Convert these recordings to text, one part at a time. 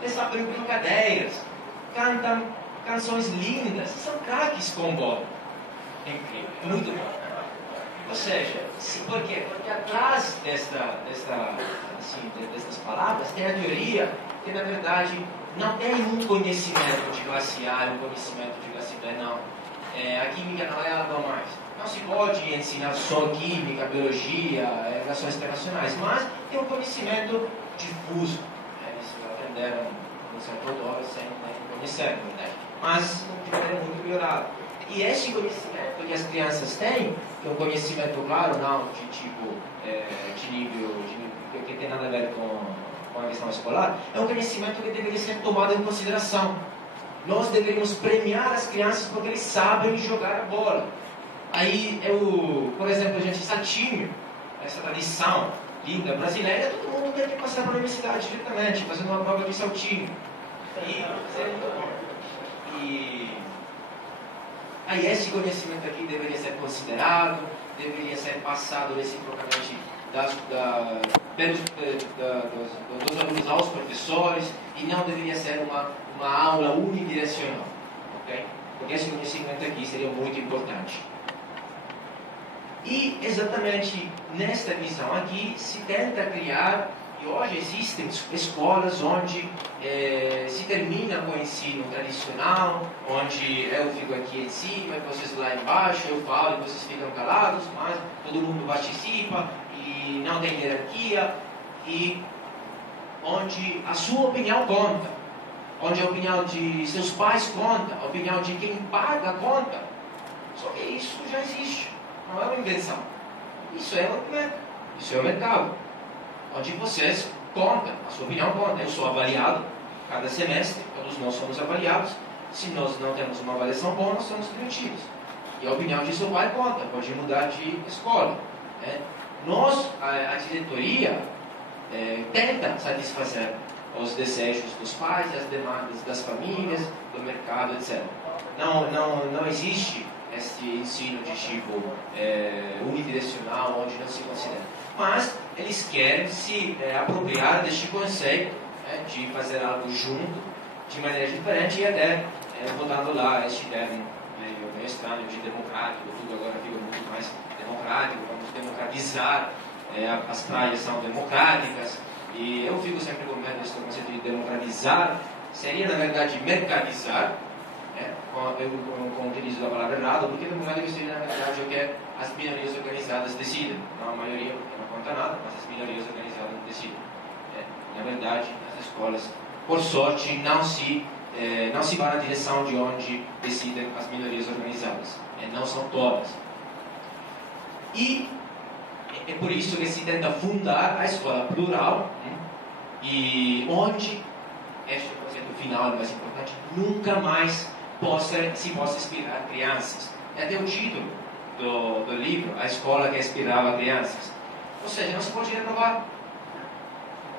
eles sabem brincadeiras, cantam canções lindas, são craques com bola. É incrível, muito bom. Ou seja, por quê? Porque atrás dessas palavras tem a teoria que, na verdade, não tem um conhecimento de classe A, um conhecimento de classe B, não. A química não é algo a mais. Não se pode ensinar só química, biologia, relações internacionais, mas tem um conhecimento difuso. Eles aprenderam no certo hora sem conhecer, né? Mas de maneira muito melhorada. E esse conhecimento que as crianças têm, que é um conhecimento, claro, não de tipo, de nível, que tem nada a ver com a questão escolar, é um conhecimento que deveria ser tomado em consideração. Nós deveríamos premiar as crianças porque eles sabem jogar a bola. Aí, por exemplo, a gente, saltinho, essa tradição linda brasileira, todo mundo tem que passar para a universidade diretamente, fazendo uma prova de saltinho. Aí esse conhecimento aqui deveria ser considerado, deveria ser passado reciprocamente dos alunos aos professores, e não deveria ser uma aula unidirecional, ok? Porque esse conhecimento aqui seria muito importante. E exatamente nesta visão aqui se tenta criar, e hoje existem escolas onde se termina com o ensino tradicional, onde eu fico aqui em cima e vocês lá embaixo, eu falo e vocês ficam calados, mas todo mundo participa e não tem hierarquia, e onde a sua opinião conta, onde a opinião de seus pais conta, a opinião de quem paga conta. Só que isso já existe, não é uma invenção. Isso é o mercado, onde vocês contam, a sua opinião conta. Eu sou avaliado cada semestre, todos nós somos avaliados. Se nós não temos uma avaliação boa, nós somos demitidos. E a opinião de seu pai conta, pode mudar de escola, né? A diretoria, tenta satisfazer os desejos dos pais, as demandas das famílias, do mercado, etc. Não existe este ensino de tipo unidirecional, onde não se considera. Mas eles querem se apropriar deste conceito, né, de fazer algo junto, de maneira diferente, e até botando lá este termo meio estranho de democrático. Tudo agora fica muito mais democrático, vamos democratizar, as praias são democráticas, e eu fico sempre com medo desse conceito de democratizar. Seria, na verdade, mercadizar, com o utilizo da palavra errado, porque democrático seria, na verdade, o que as minorias organizadas decidem. Não a maioria, não conta nada, mas as minorias organizadas decidem. Na verdade, as escolas, por sorte, não se vão na direção de onde decidem as minorias organizadas. Não são todas. E é por isso que se tenta fundar a escola plural, e onde, este conceito final é mais importante, nunca mais se possa inspirar crianças. É até o título do livro, A Escola que Inspirava Crianças. Ou seja, não se pode renovar.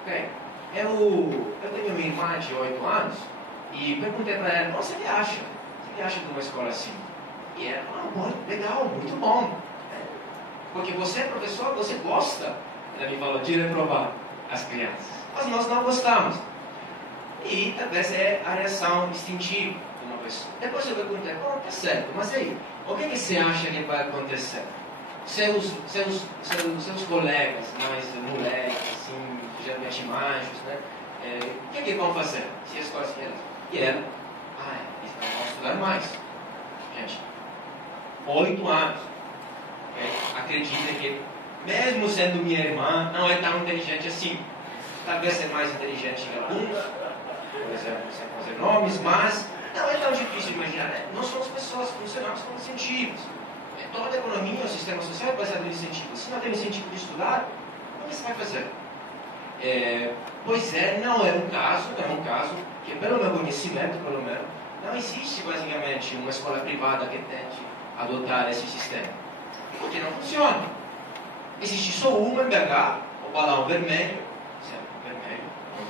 Ok? Eu tenho minha irmã de 8 anos e perguntei para ela: o que você acha? O que acha de uma escola assim? E ela falou: legal, muito bom. Porque você, professor, você gosta, ela me falou, de reprovar as crianças. Mas nós não gostamos. E talvez é a reação instintiva de uma pessoa. Depois eu perguntei: tá certo, mas aí, o que você acha que vai acontecer? Seus colegas, mais moleques, assim, geralmente machos, né? O que vão fazer? Se as coisas elas. E ela: eles vão estudar mais. Gente, 8 anos. Acredita que, mesmo sendo minha irmã, não é tão inteligente assim. Talvez é mais inteligente que alguns, por exemplo, sem fazer nomes, mas não é tão difícil de imaginar, né? Nós somos pessoas, funcionamos como incentivos. Toda a economia, o sistema social é baseado em incentivos. Se não tem incentivo de estudar, o que você vai fazer? Pois não é um caso que, pelo meu conhecimento, pelo menos, não existe basicamente uma escola privada que tente adotar esse sistema. Porque não funciona. Existe só uma em BH, o balão vermelho, vermelho, no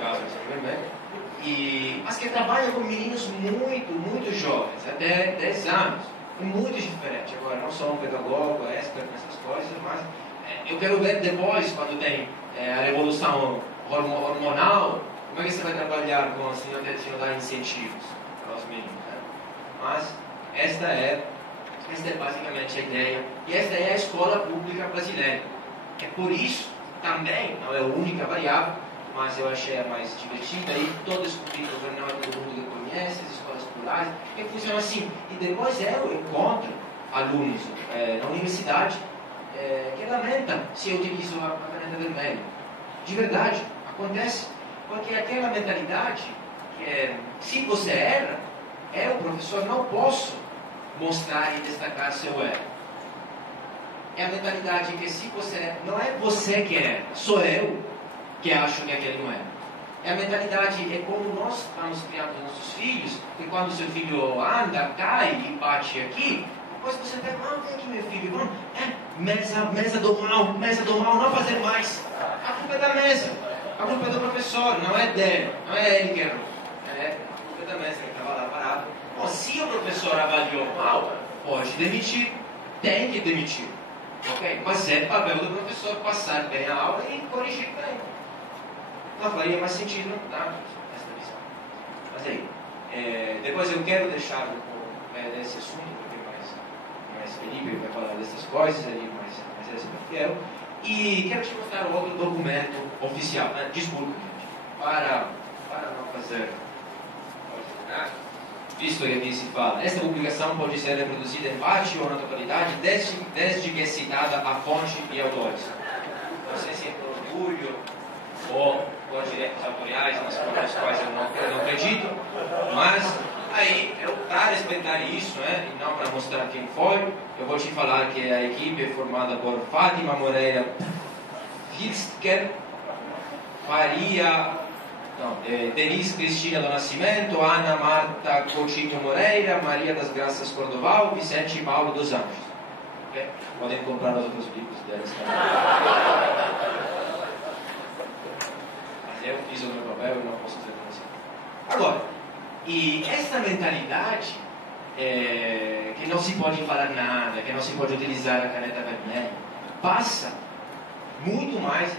caso, vermelho, mas que trabalha com meninos muito, muito jovens, até 10 anos. É muito diferente. Agora, não sou um pedagogo, expert nessas coisas, mas eu quero ver depois, quando tem a revolução hormonal, como é que você vai trabalhar se não dar incentivos para os meninos? Né? Mas esta é basicamente a ideia, e esta é a escola pública brasileira. É por isso, também, não é a única variável, mas eu achei a mais divertida, e todo esse currículo não é todo mundo que conhece, as escolas plurais, que funcionam assim. E depois eu encontro alunos na universidade que lamentam se eu utilizo a caneta vermelha. De verdade, acontece. Porque aquela mentalidade, se você erra, eu, professor, não posso mostrar e destacar seu erro. É a mentalidade que se você não é você que erra, sou eu que acho que aquele não é. É a mentalidade, é como nós estamos criando nossos filhos, que quando seu filho anda, cai e bate aqui, depois você pega, vem aqui meu filho, vamos, mesa do mal, não fazer mais. A culpa é da mesa, a culpa é do professor, não é dele, não é ele que errou. A culpa é da mesa que estava lá parado. Bom, se o professor avaliou mal, pode demitir, tem que demitir. Okay? Mas é papel do professor passar bem a aula e corrigir bem. Não faria mais sentido esta visão. Mas aí, depois eu quero deixar um pouco desse assunto, porque mais Felipe vai falar dessas coisas, ali, mais esse eu quero. E quero te mostrar outro documento oficial. Desculpa, gente, para não fazer. Visto que aqui se fala, esta publicação pode ser reproduzida em parte ou na totalidade, desde que é citada a fonte e autores. Não sei se é por orgulho ou por direitos autoriais, nas quais eu não acredito, mas aí, para respeitar isso, e não para mostrar quem foi, eu vou te falar que a equipe é formada por Fátima Moreira Hilsker, Denise Cristina do Nascimento, Ana Marta Coutinho Moreira, Maria das Graças Cordoval, Vicente Paulo dos Anjos. Okay? Podem comprar os outros livros delas também. Mas eu fiz o meu papel e não posso dizer para você. Agora, e essa mentalidade que não se pode falar nada, que não se pode utilizar a caneta vermelha, passa muito mais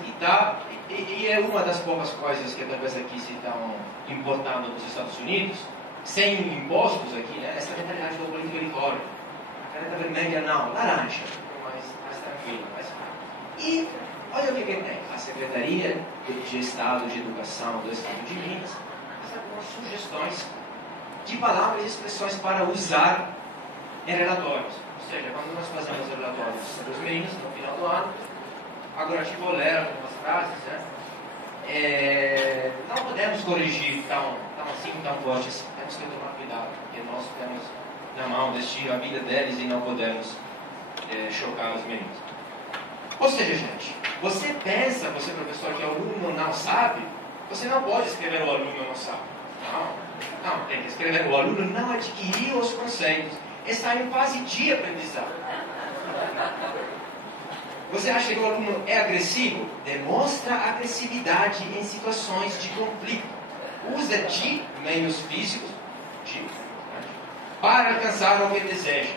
e é uma das poucas coisas que talvez aqui se estão importando nos Estados Unidos, sem impostos aqui, essa mentalidade do político de fora. A caneta vermelha não, laranja, mais tranquila, mais rápido. E olha o que tem. A Secretaria de Estado de Educação do Estado de Minas faz algumas sugestões de palavras e expressões para usar em relatórios. Ou seja, quando nós fazemos relatórios dos meninos no final do ano, agora eu vou ler algumas frases, não podemos corrigir tão forte assim. Temos que tomar cuidado, porque nós temos na mão destino a vida deles e não podemos chocar os meninos. Ou seja, gente, você pensa, você professor, que o aluno não sabe, você não pode escrever o aluno não sabe. Não, tem que escrever o aluno não adquiriu os conceitos, está em fase de aprendizado. Você acha que o aluno é agressivo? Demonstra agressividade em situações de conflito. Usa de meios físicos para alcançar o que deseja.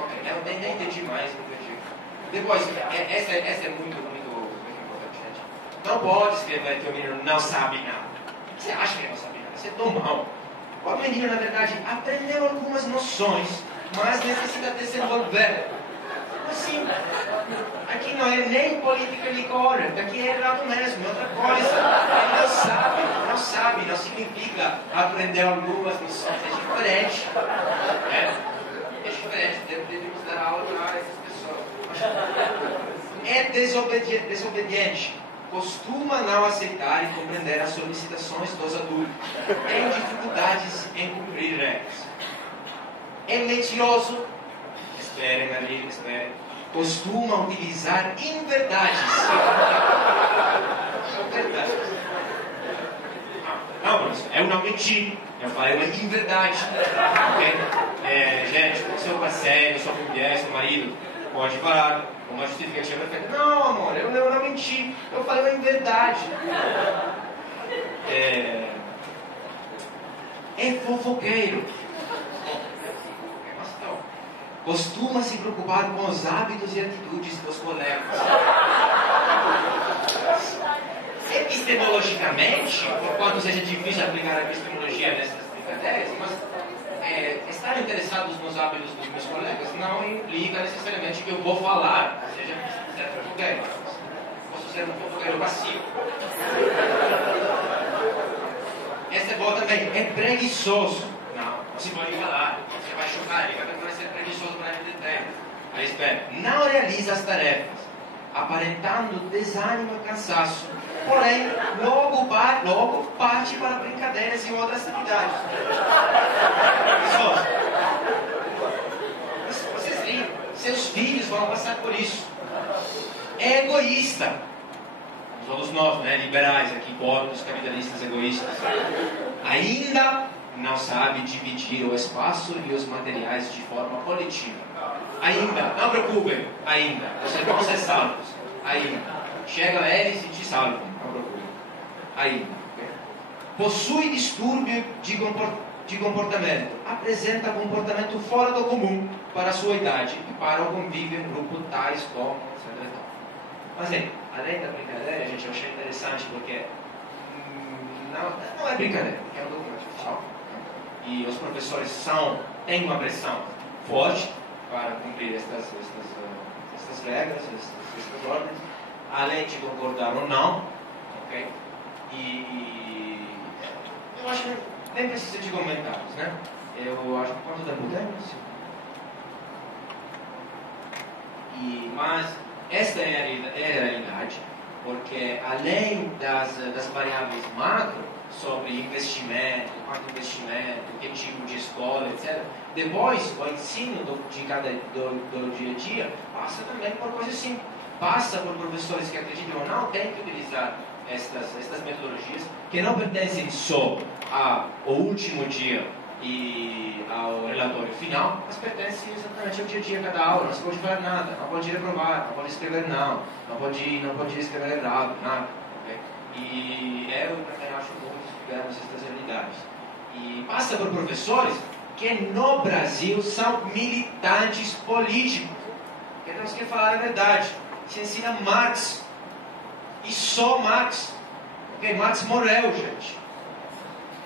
Ok, eu nem entendi mais do que eu digo. Depois, essa é muito importante, gente. Não pode escrever que o menino não sabe nada. Você acha que não sabe nada? Você é tão mal. O menino, na verdade, aprendeu algumas noções, mas necessita desenvolver. Assim, aqui não é nem politically correct, aqui é errado mesmo, é outra coisa. Ele não sabe, não significa aprender algumas noções, é diferente. É diferente, devemos dar aula para essas pessoas. É desobediente, costuma não aceitar e compreender as solicitações dos adultos, tem dificuldades em cumprir regras. É mentiroso. Esperem. Costuma utilizar inverdades. Não, professor, eu não menti. Eu falei uma inverdade. Okay? Gente, seu parceiro, sua mulher, seu marido, pode falar uma justificativa perfeita. Não, amor, eu não menti. Eu falei uma inverdade. É fofoqueiro. Costuma se preocupar com os hábitos e atitudes dos colegas. epistemologicamente, por quanto seja difícil aplicar a epistemologia nessas brincadeiras, mas estar interessados nos hábitos dos meus colegas não implica necessariamente que eu vou falar, ou seja, certo fofoqueiro. Posso ser um fofoqueiro passivo. Essa é boa também. É preguiçoso. Não, você pode falar. Você vai chocar, ele vai ser preguiçoso para ele de tempo. Aí espera. Não realiza as tarefas, aparentando desânimo e cansaço. Porém, logo parte para brincadeiras e outras atividades. Vocês veem, seus filhos vão passar por isso. É egoísta. Todos nós, né, liberais aqui, pobres, capitalistas egoístas. Ainda não sabe dividir o espaço e os materiais de forma coletiva. Ainda, não preocupem, ainda. Vocês vão ser salvos. Ainda. Chega eles e te salvam. Não preocupem. Ainda. Possui distúrbio de comportamento. Apresenta comportamento fora do comum para a sua idade e para o convívio em grupo tais como, etc. Mas, além da brincadeira, gente, eu achei interessante porque não é brincadeira, é um documento oficial. E os professores têm uma pressão forte para cumprir estas regras, estas ordens, além de concordar ou não, ok? E eu acho que nem precisa de comentários, né? Eu acho que quanto tempo temos? Mas esta é a realidade, porque além das variáveis macro sobre investimento, quanto investimento, que tipo de escola, etc., depois o ensino do dia a dia passa também por coisas assim. Passa por professores que acreditam ou não, têm que utilizar estas metodologias, que não pertencem só ao último dia e ao relatório final, mas pertencem exatamente ao dia a dia de cada aula. Não se pode falar nada, não pode reprovar, não pode escrever não pode escrever errado, nada. Okay? E eu também acho bom que estudamos estas realidades. E passa por professores que no Brasil são militantes políticos. Que temos que falar a verdade. Se ensina Marx. E só Marx. Okay? Marx morreu, gente.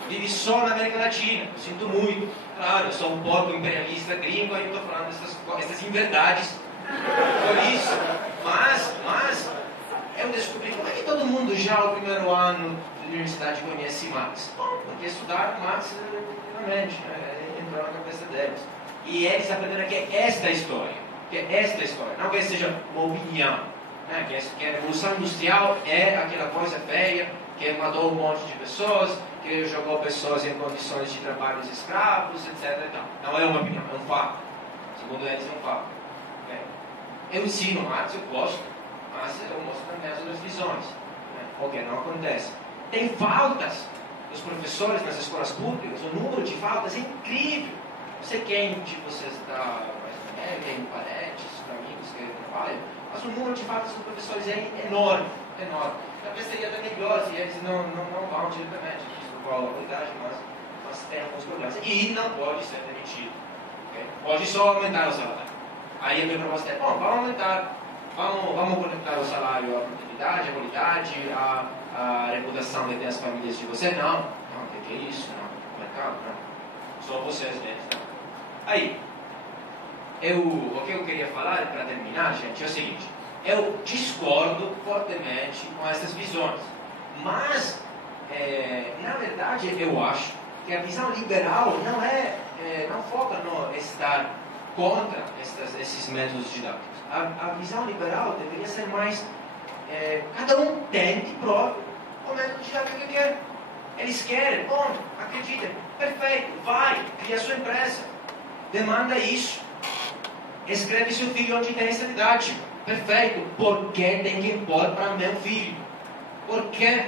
Vive só na América Latina. Eu sinto muito. Claro, eu sou um pouco imperialista gringo e eu estou falando essas inverdades. Por isso. Mas eu descobri como é que todo mundo já no primeiro ano de universidade conhece Marx. Bom, porque estudaram Marx realmente, né? Entrou na cabeça deles. E eles aprenderam que é esta história. Não que seja uma opinião. Né? Que a Revolução Industrial é aquela coisa feia, que matou um monte de pessoas, que jogou pessoas em condições de trabalhos escravos, etc. Não é uma opinião, é um fato. Segundo eles, é um fato. Eu ensino Marx, eu gosto, mas eu mostro também as outras visões. Né? O que não acontece. Tem faltas dos professores nas escolas públicas, o número de faltas é incrível. Não sei quem de vocês está, tem parentes, amigos que trabalham, mas o número de faltas dos professores é enorme. Talvez seria até melhor se eles não vão diretamente por qual autoridade, mas tem alguns problemas. E não pode ser demitido. Okay? Pode só aumentar o salário. Aí a minha proposta é, bom, vamos aumentar, vamos conectar o salário à produtividade, à qualidade, à reputação das famílias de você. Não, o que é isso? Não, mercado, não. Só vocês mesmos, não. Aí, o que eu queria falar, para terminar, gente, é o seguinte. Eu discordo fortemente com essas visões. Mas, na verdade, eu acho que a visão liberal não foca no estar contra esses métodos didáticos. A visão liberal deveria ser mais... cada um tem e prove o método didático que quer. Eles querem, bom, acreditem, perfeito, vai, cria sua empresa, demanda isso, escreve seu filho onde tem essa didática, perfeito, por que tem que impor para meu filho? Por quê?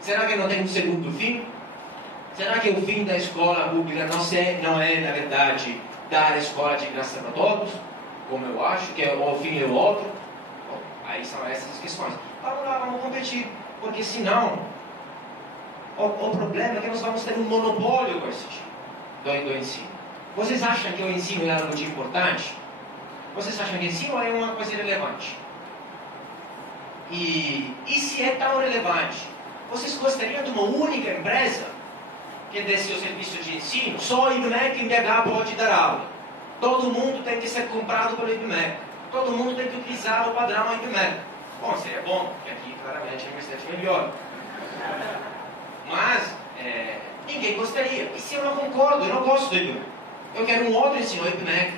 Será que não tem um segundo fim? Será que o fim da escola pública não é, na verdade, dar a escola de graça para todos, como eu acho, que o fim é o outro? Bom, aí são essas questões. Vamos lá, vamos competir, porque senão, o problema é que nós vamos ter um monopólio com esse tipo do ensino. Vocês acham que o ensino é algo de importante? Vocês acham que o ensino é uma coisa relevante? E se é tão relevante, Vocês gostariam de uma única empresa que desse o serviço de ensino? Só o IBMEC em BH pode dar aula. Todo mundo tem que ser comprado pelo IBMEC. Todo mundo tem que utilizar o padrão IBMEC. Bom, seria bom, porque aqui claramente a universidade é melhor. Mas ninguém gostaria. E se eu não concordo, eu não gosto do IBMEC. Eu quero um outro ensino. O IBMEC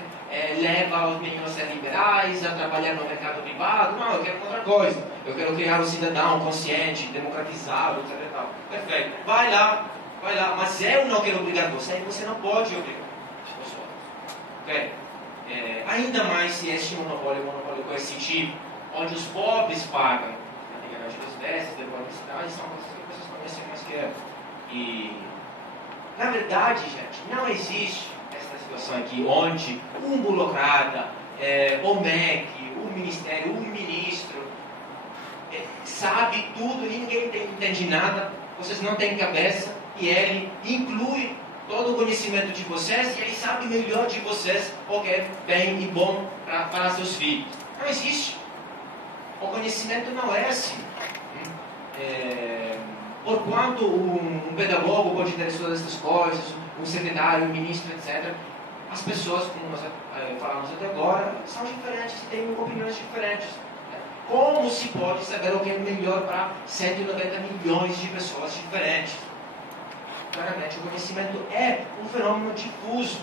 leva os meninos a ser liberais, a trabalhar no mercado privado. Não, eu quero outra coisa. Eu quero criar um cidadão consciente, democratizado, etc. Perfeito. Vai lá. Mas eu não quero obrigar você, e você não pode obrigar os outros. Ok? Ainda mais se este monopólio é um monopólio coercitivo, onde os pobres pagam antigamente as vestes, depois da cidade, são coisas que vocês conhecem mais que eu. E, na verdade, gente, não existe essa situação aqui onde um burocrata, o MEC, o Ministério, o ministro, sabe tudo, ninguém entende nada, vocês não têm cabeça, e ele inclui todo o conhecimento de vocês, e ele sabe melhor de vocês o que é bem e bom para seus filhos. Não existe. O conhecimento não é assim. Por quanto um pedagogo pode ter todas essas coisas, um secretário, um ministro, etc., as pessoas, como nós falamos até agora, são diferentes e têm opiniões diferentes. Como se pode saber o que é melhor para 190 milhões de pessoas diferentes? Claramente, o conhecimento é um fenômeno difuso.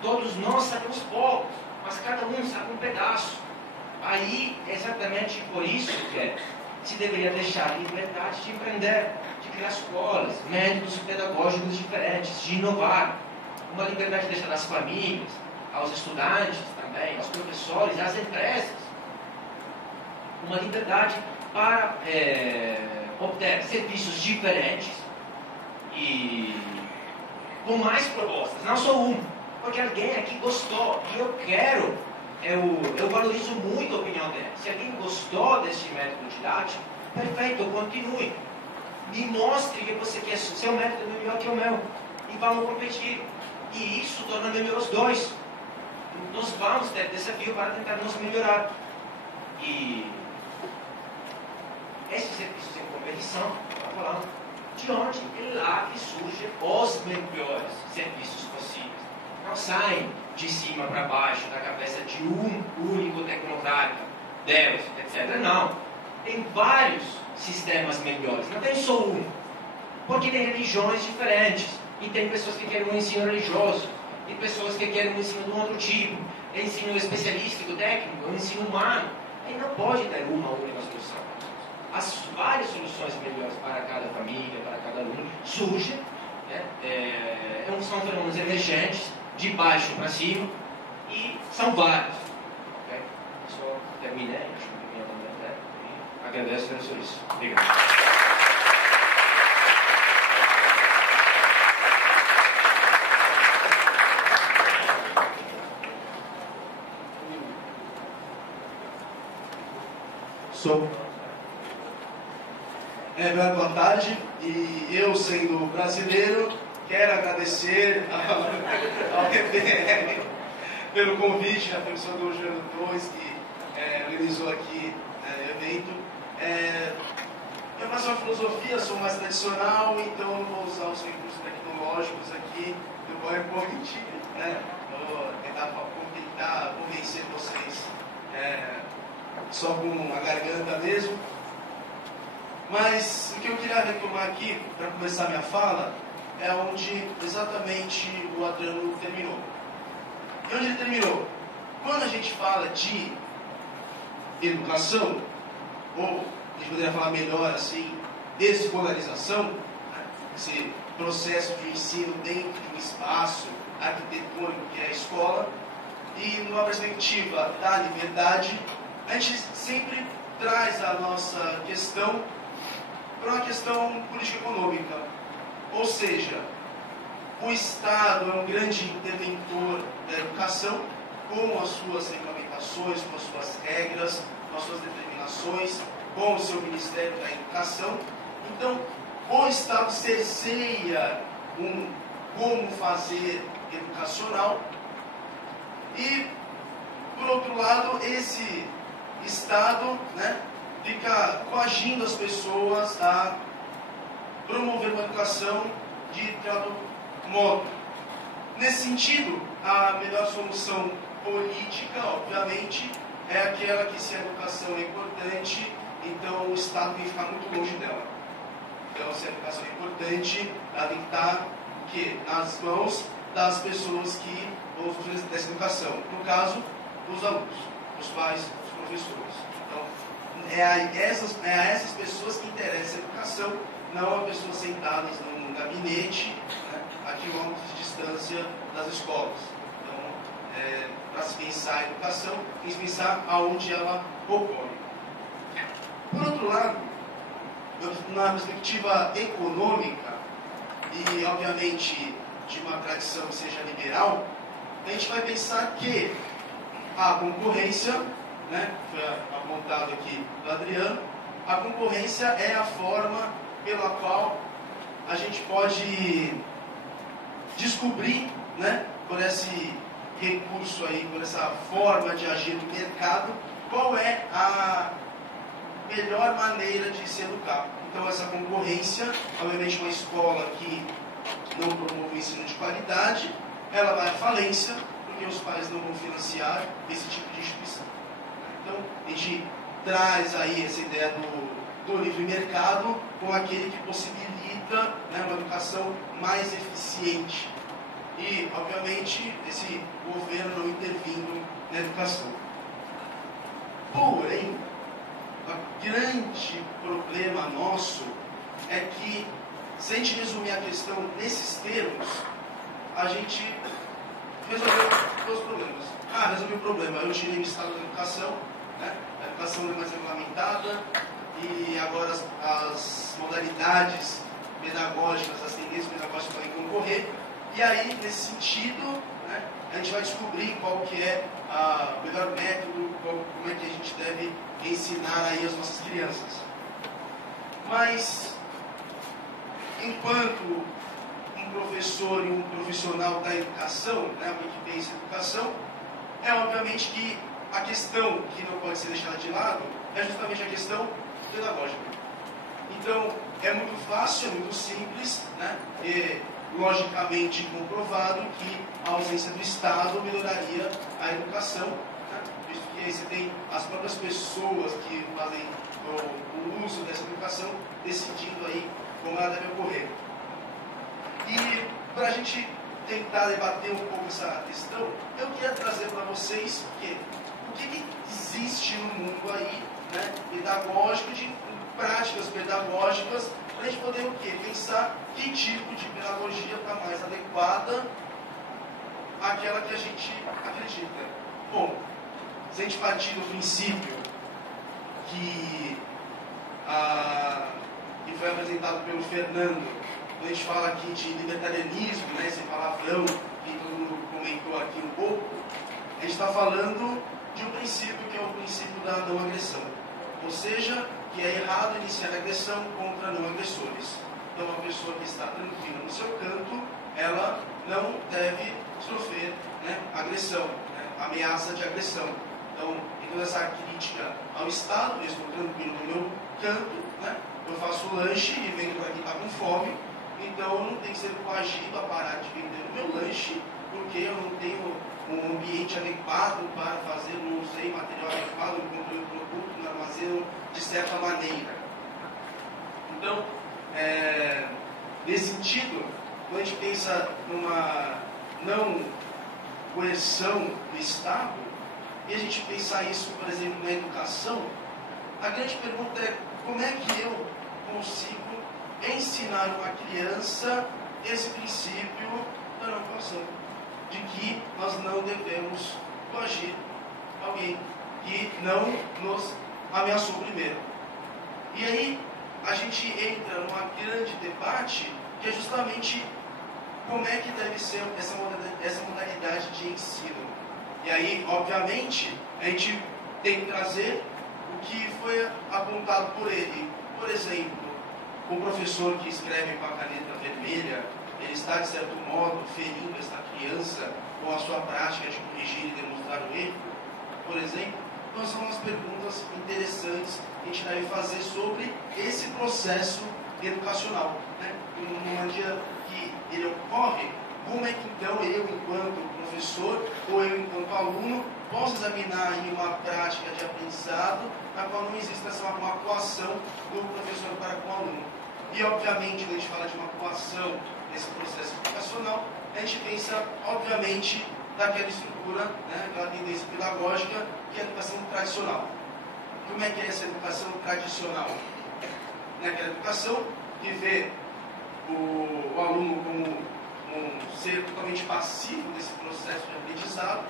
Todos nós sabemos pouco, mas cada um sabe um pedaço. Aí, exatamente por isso que se deveria deixar a liberdade de empreender, de criar escolas, métodos pedagógicos diferentes, de inovar. Uma liberdade deixada às famílias, aos estudantes também, aos professores, às empresas. Uma liberdade para obter serviços diferentes e com mais propostas, não só uma, porque alguém aqui gostou e eu valorizo muito a opinião dele. Se alguém gostou desse método didático, perfeito, continue. Me mostre que você quer seu método é melhor que o meu e vamos competir. E isso torna melhor os dois. Nós vamos ter desafio para tentar nos melhorar. E esses serviços em competição, estou falando, de onde é lá que surgem os melhores serviços possíveis. Não saem de cima para baixo, da cabeça de um único tecnocrata, Deus, etc. Não. Tem vários sistemas melhores, não tem só um. Porque tem religiões diferentes. E tem pessoas que querem um ensino religioso, e pessoas que querem um ensino de um outro tipo. Tem ensino especialístico, técnico, um ensino humano. E não pode ter uma única solução. As várias soluções melhores para cada família, para cada aluno, surgem, são fenômenos emergentes, de baixo para cima, e são vários. Okay? Só terminei, acho que minha também, e agradeço pelo serviço. Obrigado. Boa tarde, e eu, sendo brasileiro, quero agradecer ao PPR pelo convite, a professora do Júlio Torres, que organizou aqui o evento. Eu faço uma filosofia, sou mais tradicional, então eu vou usar os recursos tecnológicos aqui do PowerPoint, vou tentar convencer vocês só com a garganta mesmo. Mas o que eu queria retomar aqui, para começar minha fala, é onde exatamente o Adriano terminou. E onde ele terminou? Quando a gente fala de educação, ou a gente poderia falar melhor assim, desescolarização, esse processo de ensino dentro de um espaço arquitetônico que é a escola, e numa perspectiva da liberdade, a gente sempre traz a nossa questão para uma questão político-econômica. Ou seja, o Estado é um grande interventor da educação, com as suas regulamentações, com as suas regras, com as suas determinações, com o seu Ministério da Educação. Então, o Estado cerceia um como fazer educacional e, por outro lado, esse Estado, fica coagindo as pessoas a promover uma educação de determinado modo. Nesse sentido, a melhor solução política, obviamente, é aquela que, se a educação é importante, então o Estado tem que ficar muito longe dela. Então, se a educação é importante, ela tem que estar o quê? Nas mãos das pessoas que vão usufruir dessa educação. No caso, os alunos, os pais, os professores. Então, é a essas pessoas que interessa a educação, não a pessoas sentadas num gabinete, né, a quilômetros de distância das escolas. Então, para se pensar a educação, tem que se pensar aonde ela ocorre. Por outro lado, na perspectiva econômica, e obviamente de uma tradição que seja liberal, a gente vai pensar que a concorrência, né, foi apontado aqui do Adriano, a concorrência é a forma pela qual a gente pode descobrir, né, por esse recurso aí, por essa forma de agir no mercado, qual é a melhor maneira de se educar. Então, essa concorrência, obviamente, uma escola que não promove o ensino de qualidade, ela vai à falência, porque os pais não vão financiar esse tipo de instituição. Então, a gente traz aí essa ideia do livre mercado com aquele que possibilita, né, uma educação mais eficiente. E, obviamente, esse governo não intervindo na educação. Porém, o grande problema nosso é que, se a gente resumir a questão nesses termos, a gente resolveu dois problemas. Resolveu o problema. Eu tirei o estado da educação, né? A educação não é mais regulamentada e agora as modalidades pedagógicas, as tendências pedagógicas podem concorrer. E aí, nesse sentido, né, a gente vai descobrir qual que é o melhor método, como é que a gente deve ensinar aí as nossas crianças. Mas, enquanto um professor e um profissional da educação, né, alguém que pensa em educação, é obviamente que a questão que não pode ser deixada de lado é justamente a questão pedagógica. Então, é muito fácil, é muito simples, né, e logicamente comprovado que a ausência do Estado melhoraria a educação, né, visto que aí você tem as próprias pessoas que fazem o uso dessa educação decidindo aí como ela deve ocorrer. E para a gente tentar debater um pouco essa questão, eu queria trazer para vocês o que existe no mundo aí, né, pedagógico, de práticas pedagógicas, para a gente poder o quê? Pensar que tipo de pedagogia está mais adequada àquela que a gente acredita. Bom, se a gente partir do princípio que foi apresentado pelo Fernando, quando a gente fala aqui de libertarianismo, né, esse palavrão que todo mundo comentou aqui um pouco, a gente está falando de um princípio que é o princípio da não agressão. Ou seja, que é errado iniciar agressão contra não agressores. Então, uma pessoa que está tranquila no seu canto, ela não deve sofrer, né, agressão, né, ameaça de agressão. Então, toda essa crítica ao Estado, eu estou tranquilo no meu canto, né, eu faço lanche e vendo para quem está com fome, então eu não tenho que ser coagido a parar de vender o meu lanche, porque eu não tenho um ambiente adequado para fazer, não sei, material adequado, eu comprei o produto no armazém de certa maneira. Então, nesse sentido, quando a gente pensa numa não coerção do Estado, e a gente pensar isso, por exemplo, na educação, a grande pergunta é como é que eu consigo ensinar uma criança esse princípio da não coação, de que nós não devemos coagir alguém que não nos ameaçou primeiro. E aí a gente entra numa grande debate que é justamente como é que deve ser essa modalidade de ensino. E aí, obviamente, a gente tem que trazer o que foi apontado por ele. Por exemplo, o professor que escreve com a caneta vermelha, ele está, de certo modo, ferindo esta criança com a sua prática de corrigir e demonstrar o erro, por exemplo. Então são umas perguntas interessantes que a gente deve fazer sobre esse processo educacional, né? Numa dia que ele ocorre, como é que então eu, enquanto professor, ou eu, enquanto aluno, posso examinar em uma prática de aprendizado na qual não existe uma coação do professor para com o aluno. E, obviamente, quando a gente fala de uma coação nesse processo educacional, a gente pensa, obviamente, daquela estrutura, né, daquela tendência pedagógica, que é a educação tradicional. Como é que é essa educação tradicional? É aquela educação que vê o aluno como um ser totalmente passivo desse processo de aprendizado,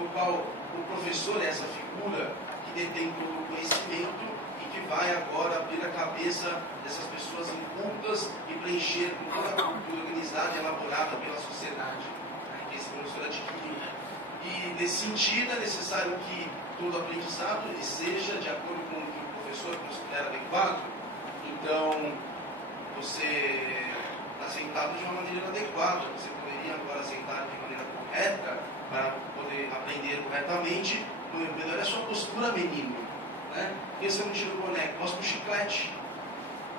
no qual o professor é essa figura que detém todo o conhecimento e que vai agora abrir a cabeça dessas pessoas incultas e preencher com toda a cultura organizada e elaborada pela sociedade, né, que esse professor adquire. E, nesse sentido, é necessário que todo aprendizado seja de acordo com o que o professor considera adequado. Então, você está sentado de uma maneira adequada, você poderia agora sentar de maneira correta para poder aprender corretamente. O melhor é a sua postura, menino, né? Porque você não tira o boneco, mostra o chiclete.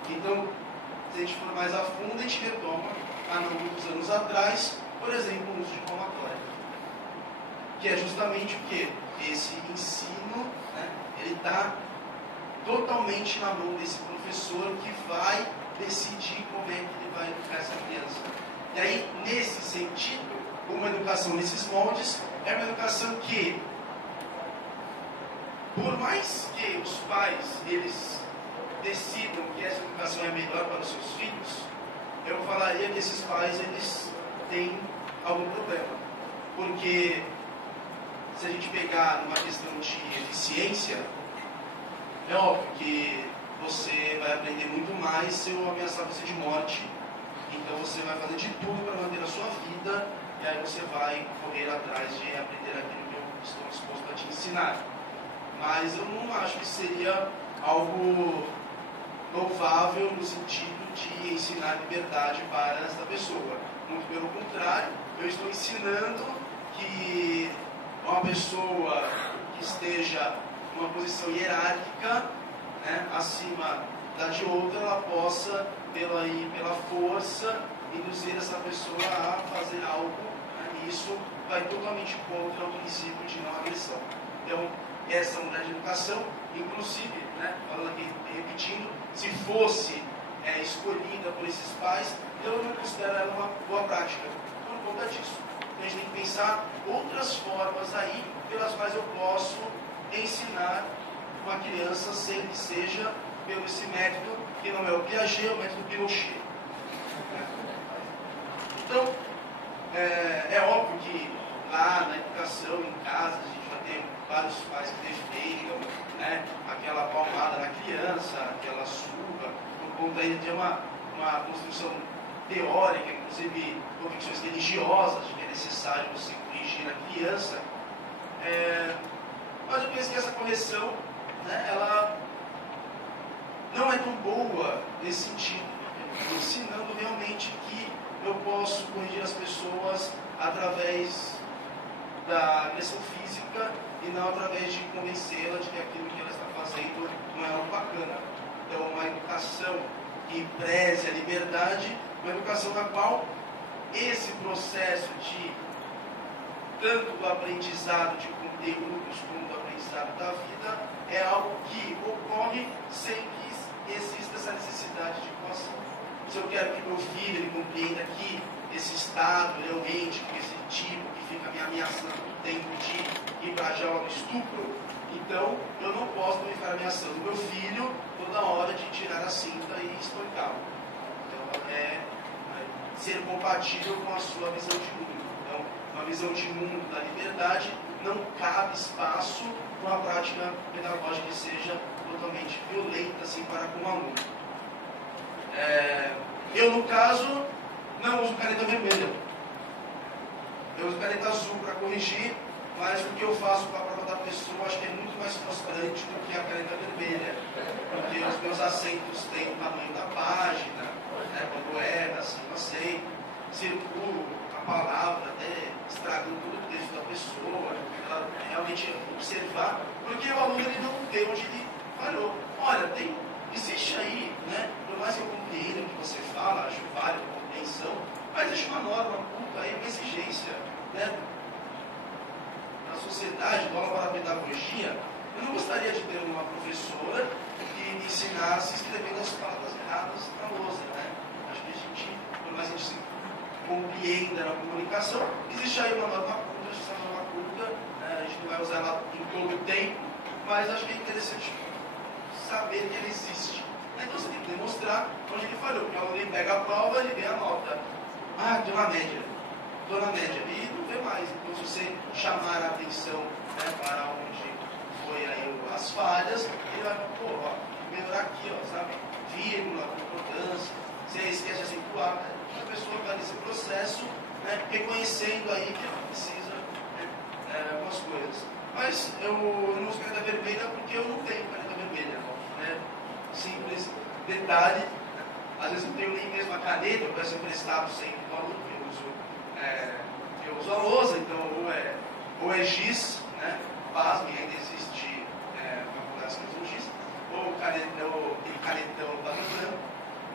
Então, se a gente for mais a fundo, a gente retoma há muitos anos atrás, por exemplo, o uso de palmatória, que é justamente o quê? Esse ensino, né, ele está totalmente na mão desse professor que vai decidir como é que ele vai educar essa criança. E aí, nesse sentido, uma educação nesses moldes é uma educação que, por mais que os pais eles decidam que essa educação é melhor para os seus filhos, eu falaria que esses pais eles têm algum problema. Porque se a gente pegar numa questão de eficiência, é óbvio que você vai aprender muito mais se eu ameaçar você de morte. Então você vai fazer de tudo para manter a sua vida, e aí você vai correr atrás de aprender aquilo que eu estou disposto a te ensinar. Mas eu não acho que seria algo louvável no sentido de ensinar liberdade para esta pessoa. Muito pelo contrário, eu estou ensinando que uma pessoa que esteja numa posição hierárquica, né, acima da de outra, ela possa, pela força, induzir essa pessoa a fazer algo, né, e isso vai totalmente contra o princípio de não agressão. Então, essa unidade de educação, inclusive, né, falando aqui, repetindo, se fosse escolhida por esses pais, eu não considero ela uma boa prática, por conta disso. A gente tem que pensar outras formas aí, pelas quais eu posso ensinar uma criança sem que seja pelo esse método, que não é o Piaget, é o método Pinochet. Então, é óbvio que lá na educação, em casa, a gente vai ter vários pais que defendam, né, aquela palmada na criança, aquela surra, por conta aí de uma construção teórica, inclusive convicções religiosas, de que é necessário você corrigir a criança. Mas eu penso que essa correção, né, ela não é tão boa nesse sentido, ensinando realmente que eu posso corrigir as pessoas através da agressão física e não através de convencê-la de que aquilo que ela está fazendo não é algo bacana. Então, uma educação que preze a liberdade, uma educação na qual esse processo de tanto do aprendizado de conteúdos como do aprendizado da vida é algo que ocorre sem que exista essa necessidade de coação. Se eu quero que meu filho ele compreenda que esse Estado realmente, que esse tipo que fica me ameaçando o tempo de ir para a jaula do estupro, então eu não posso ficar ameaçando meu filho toda hora de tirar a cinta e espancá-lo. Então ser compatível com a sua visão de mundo. Então, uma visão de mundo da liberdade, não cabe espaço para uma prática pedagógica que seja totalmente violenta assim, para com o aluno. Eu, no caso, não uso caneta vermelha. Eu uso caneta azul para corrigir, mas o que eu faço para a prova da pessoa acho que é muito mais frustrante do que a caneta vermelha. Porque os meus acentos têm o tamanho da página, né, quando erra, assim, eu sei, circulo a palavra, até estragando todo o texto da pessoa, ela realmente observar, porque o aluno ele não vê onde ele falhou. Olha, existe aí, né, por mais que eu compreenda o que você fala, acho válido a compreensão, mas existe uma norma pública aí, uma exigência, né, na sociedade, na aula para a pedagogia. Eu não gostaria de ter uma professora que me ensinasse escrevendo as palavras erradas na lousa, né? Acho que a gente, por mais que a gente se compreenda na comunicação, existe aí uma norma pública, essa norma pública, a gente não vai usar ela em todo o tempo, mas acho que é interessante saber que ela existe. Então você tem que demonstrar onde ele falhou, porque o aluno pega a prova, ele vê a nota. Ah, estou na média. Estou na média. E não vê mais. Então se você chamar a atenção, né, para onde foi aí as falhas, ele vai, pô, ó, melhorar aqui, ó, sabe? Vírgula, concordância, você esquece de acentuar, né? A pessoa está nesse processo, né, reconhecendo aí que ela precisa, né, algumas coisas. Mas eu não uso caneta vermelha porque eu não tenho caneta vermelha, né? Simples detalhe, às vezes eu não tenho nem mesmo a caneta, eu peço emprestado sempre do aluno, eu uso a lousa, então ou é giz, né? Pasme, ainda existe faculdades que usam giz, ou aquele canetão da branco,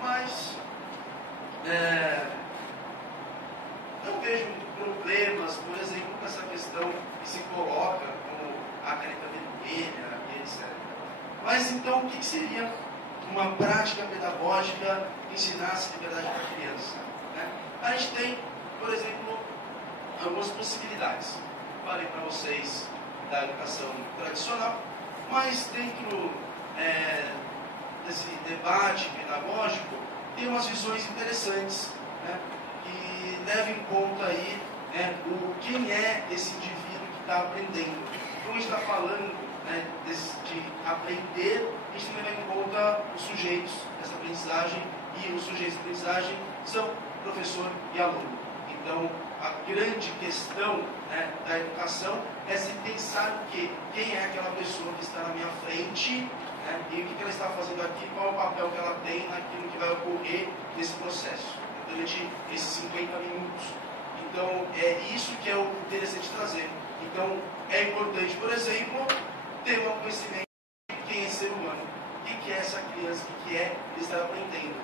mas não vejo problemas, por exemplo, com essa questão que se coloca como a caneta vermelha e etc. Mas então, o que seria uma prática pedagógica que ensinasse liberdade para a criança? Né? A gente tem, por exemplo, algumas possibilidades. Falei para vocês da educação tradicional, mas dentro desse debate pedagógico tem umas visões interessantes, né, que levam em conta aí, né, quem é esse indivíduo que está aprendendo. Como a gente está falando, né, de aprender, a gente tem que levar em conta os sujeitos dessa aprendizagem, e os sujeitos de aprendizagem são professor e aluno. Então, a grande questão, né, da educação é se pensar o quê? Quem é aquela pessoa que está na minha frente, né, e o que ela está fazendo aqui, qual é o papel que ela tem naquilo que vai ocorrer nesse processo, durante esses 50 minutos. Então, é isso que é o interessante trazer. Então, é importante, por exemplo, ter um conhecimento de quem é ser humano, o que é essa criança, o que é ele estar aprendendo.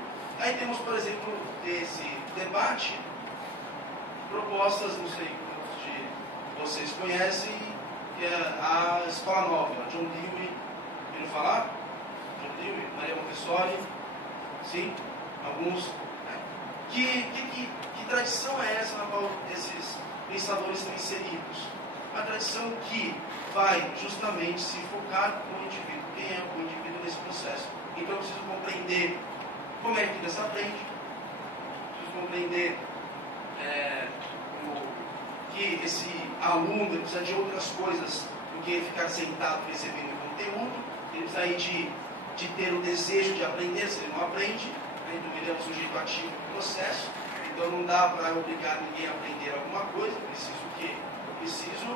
Aí temos, por exemplo, desse debate, propostas, não sei quantos de vocês conhecem, que é a Escola Nova, John Dewey, viram falar? John Dewey, Maria Montessori, sim, alguns. Né? Que tradição é essa na qual esses pensadores estão inseridos? A tradição que vai justamente se focar no indivíduo, quem é o indivíduo nesse processo. Então eu preciso compreender como é que a criança aprende, preciso compreender que esse aluno precisa de outras coisas do que ficar sentado recebendo conteúdo, ele precisa aí de ter o desejo de aprender, se ele não aprende, né? Então ele é um sujeito ativo do processo, então não dá para obrigar ninguém a aprender alguma coisa, eu preciso o quê? Eu preciso,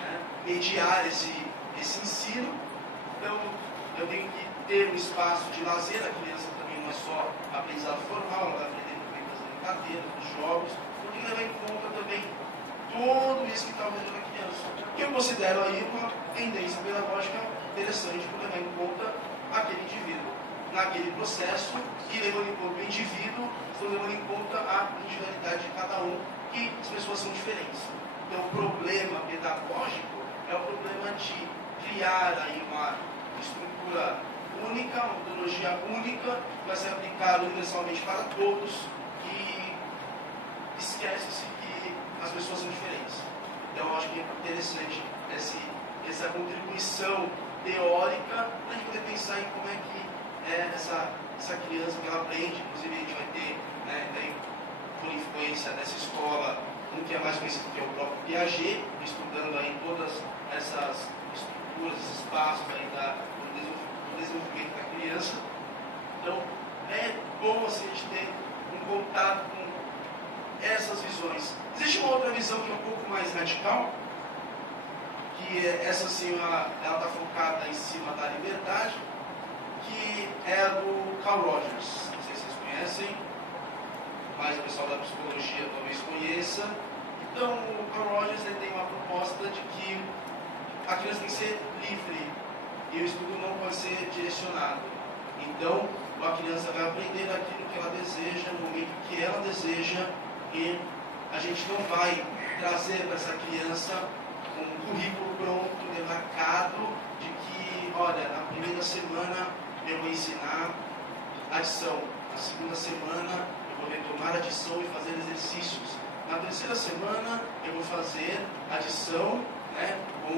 né, mediar esse ensino, então eu tenho que ter um espaço de lazer, a criança também não é só aprendizado formal, ela vai aprender também das brincadeiras, dos jogos, eu tenho que levar em conta também tudo isso que está ao redor da criança. Que eu considero aí uma tendência pedagógica interessante para levar em conta aquele indivíduo. Naquele processo, e levando em conta o indivíduo, estou levando em conta a individualidade de cada um, que as pessoas são diferentes. Então o problema pedagógico é o problema de criar aí uma estrutura única, uma metodologia única, que vai ser aplicada universalmente para todos, e esquece-se que as pessoas são diferentes. Então, eu acho que é interessante essa contribuição teórica para a gente poder pensar em como é que é essa criança que ela aprende. Inclusive, a gente vai ter, né, por influência dessa escola, um que é mais conhecido que é o próprio Piaget, estudando aí todas essas estruturas, esses passos aí do desenvolvimento da criança. Então, é bom assim, a gente ter um contato com essas visões. Existe uma outra visão que é um pouco mais radical, que essa sim, ela está focada em cima da liberdade, que é a do Carl Rogers. Não sei se vocês conhecem, mas o pessoal da psicologia talvez conheça, Então, o Carl Rogers tem uma proposta de que a criança tem que ser livre e o estudo não pode ser direcionado. Então, a criança vai aprender aquilo que ela deseja, no momento que ela deseja, e a gente não vai trazer para essa criança um currículo pronto, demarcado, de que, olha, na primeira semana eu vou ensinar adição, na segunda semana eu vou retomar adição e fazer exercícios, na terceira semana eu vou fazer adição, né, com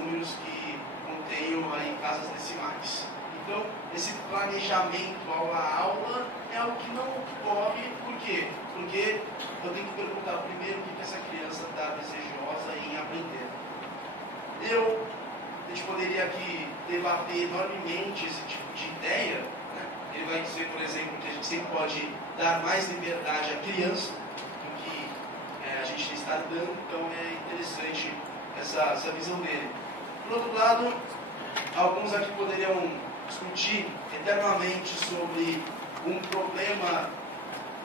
números que contenham aí casas decimais. Então, esse planejamento aula a aula é algo que não ocorre. Por quê? Porque eu tenho que perguntar primeiro o que essa criança está desejosa em aprender. A gente poderia aqui debater enormemente esse tipo de ideia, né? Ele vai dizer, por exemplo, que a gente sempre pode dar mais liberdade à criança do que a gente está dando, então é interessante essa visão dele. Por outro lado, alguns aqui poderiam discutir eternamente sobre um problema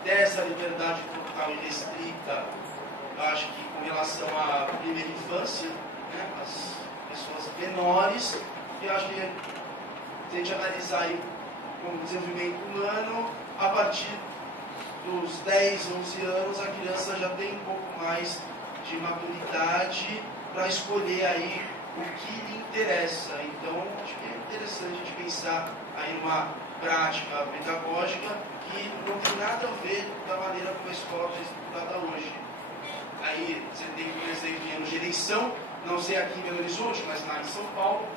dessa liberdade total e restrita, eu acho que com relação à primeira infância, né, as pessoas menores, e eu acho que se a gente analisar aí como desenvolvimento humano, a partir dos 10, 11 anos, a criança já tem um pouco mais de maturidade para escolher aí o que lhe interessa. Então, acho que é interessante a gente pensar aí numa prática pedagógica que não tem nada a ver da maneira como a escola é estruturada hoje. Aí você tem, por exemplo, em anos de eleição, não sei aqui em Belo Horizonte, mas lá em São Paulo,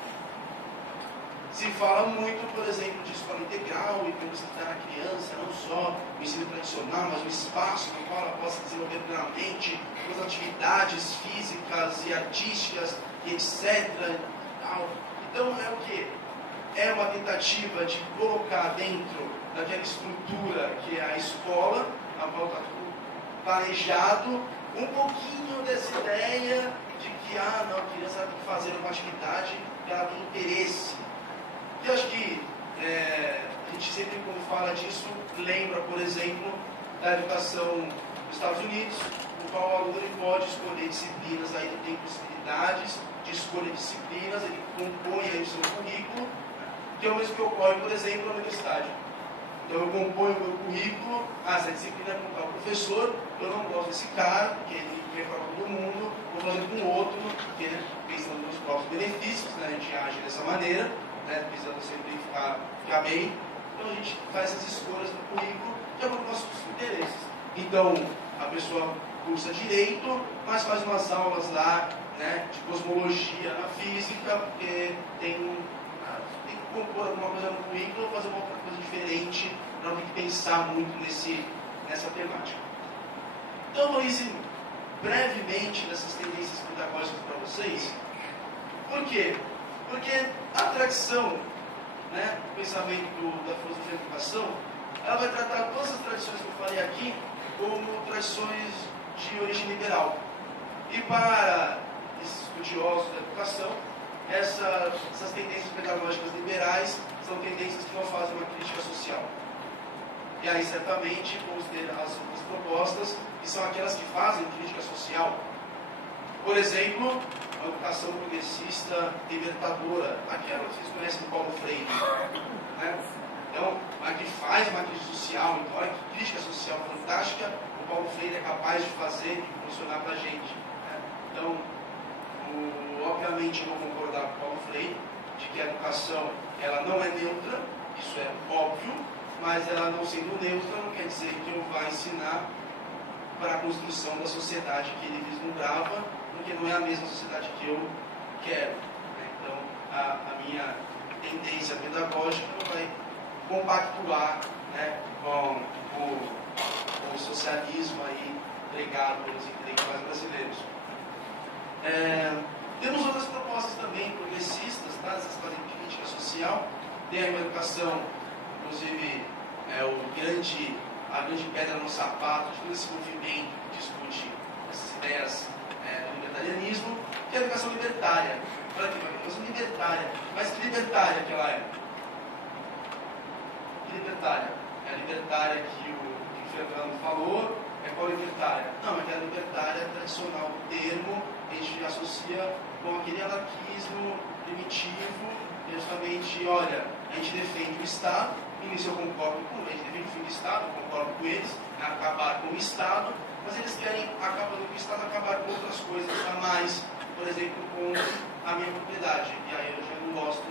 se fala muito, por exemplo, de escola integral e como se dá na criança, não só o ensino tradicional, mas o espaço no qual ela possa desenvolver plenamente as atividades físicas e artísticas e etc. Então é o que? É uma tentativa de colocar dentro daquela estrutura que é a escola, a qual está tudo planejado, um pouquinho dessa ideia de que não, a criança tem que fazer uma atividade que ela tem interesse. E acho que a gente sempre, quando fala disso, lembra, por exemplo, da educação nos Estados Unidos, no qual o aluno ele pode escolher disciplinas, aí ele tem possibilidades de escolha de disciplinas, ele compõe aí o seu currículo, que é o mesmo que ocorre, por exemplo, na universidade. Então eu componho o meu currículo, essa disciplina é com tal professor, eu não gosto desse cara, porque ele reforma todo mundo, vou fazer com outro, porque pensando nos próprios benefícios, né, a gente age dessa maneira, né, pensando sempre em ficar bem. Então a gente faz essas escolhas no currículo de acordo com os nossos interesses. Então a pessoa cursa direito, mas faz umas aulas lá, né, de cosmologia na física, porque tem que compor alguma coisa no currículo ou fazer uma outra coisa diferente, para não ter que pensar muito nessa temática. Então, vou ir brevemente dessas tendências pedagógicas para vocês. Por quê? Porque a tradição, né, do pensamento da filosofia da educação, ela vai tratar todas as tradições que eu falei aqui como tradições de origem liberal. E para esses estudiosos da educação, essas tendências pedagógicas liberais são tendências que não fazem uma crítica social. E aí, certamente, vamos ter as outras propostas, que são aquelas que fazem crítica social. Por exemplo, a educação progressista libertadora, aquela que vocês conhecem do Paulo Freire. Né? Então, a que faz uma crítica social, então, olha que crítica social fantástica o Paulo Freire é capaz de fazer e proporcionar para a gente. Né? Então, obviamente, eu vou concordar com o Paulo Freire de que a educação ela não é neutra, isso é óbvio, mas ela não sendo neutra não quer dizer que eu vá ensinar para a construção da sociedade que ele vislumbrava, porque não é a mesma sociedade que eu quero. Né? Então, a minha tendência pedagógica vai compactuar, né, com o socialismo aí pregado pelos intelectuais brasileiros. Temos outras propostas também progressistas, tá? Essas fazem crítica social. Tem a educação, inclusive, a grande pedra no sapato de todo esse movimento que discute essas ideias do libertarianismo, que é a educação libertária. Olha aqui, educação libertária. Mas que libertária que ela é? Que libertária? É a libertária que o Fernando falou, qual libertária? Não, aquela libertária tradicional, o termo a gente associa com aquele anarquismo primitivo, justamente, olha, a gente defende o Estado, e nisso eu concordo com eles, a gente defende o fim do Estado, eu concordo com eles, acabar com o Estado, mas eles querem, acabando com o Estado, acabar com outras coisas a mais, por exemplo, com a minha propriedade, e aí eu já não gosto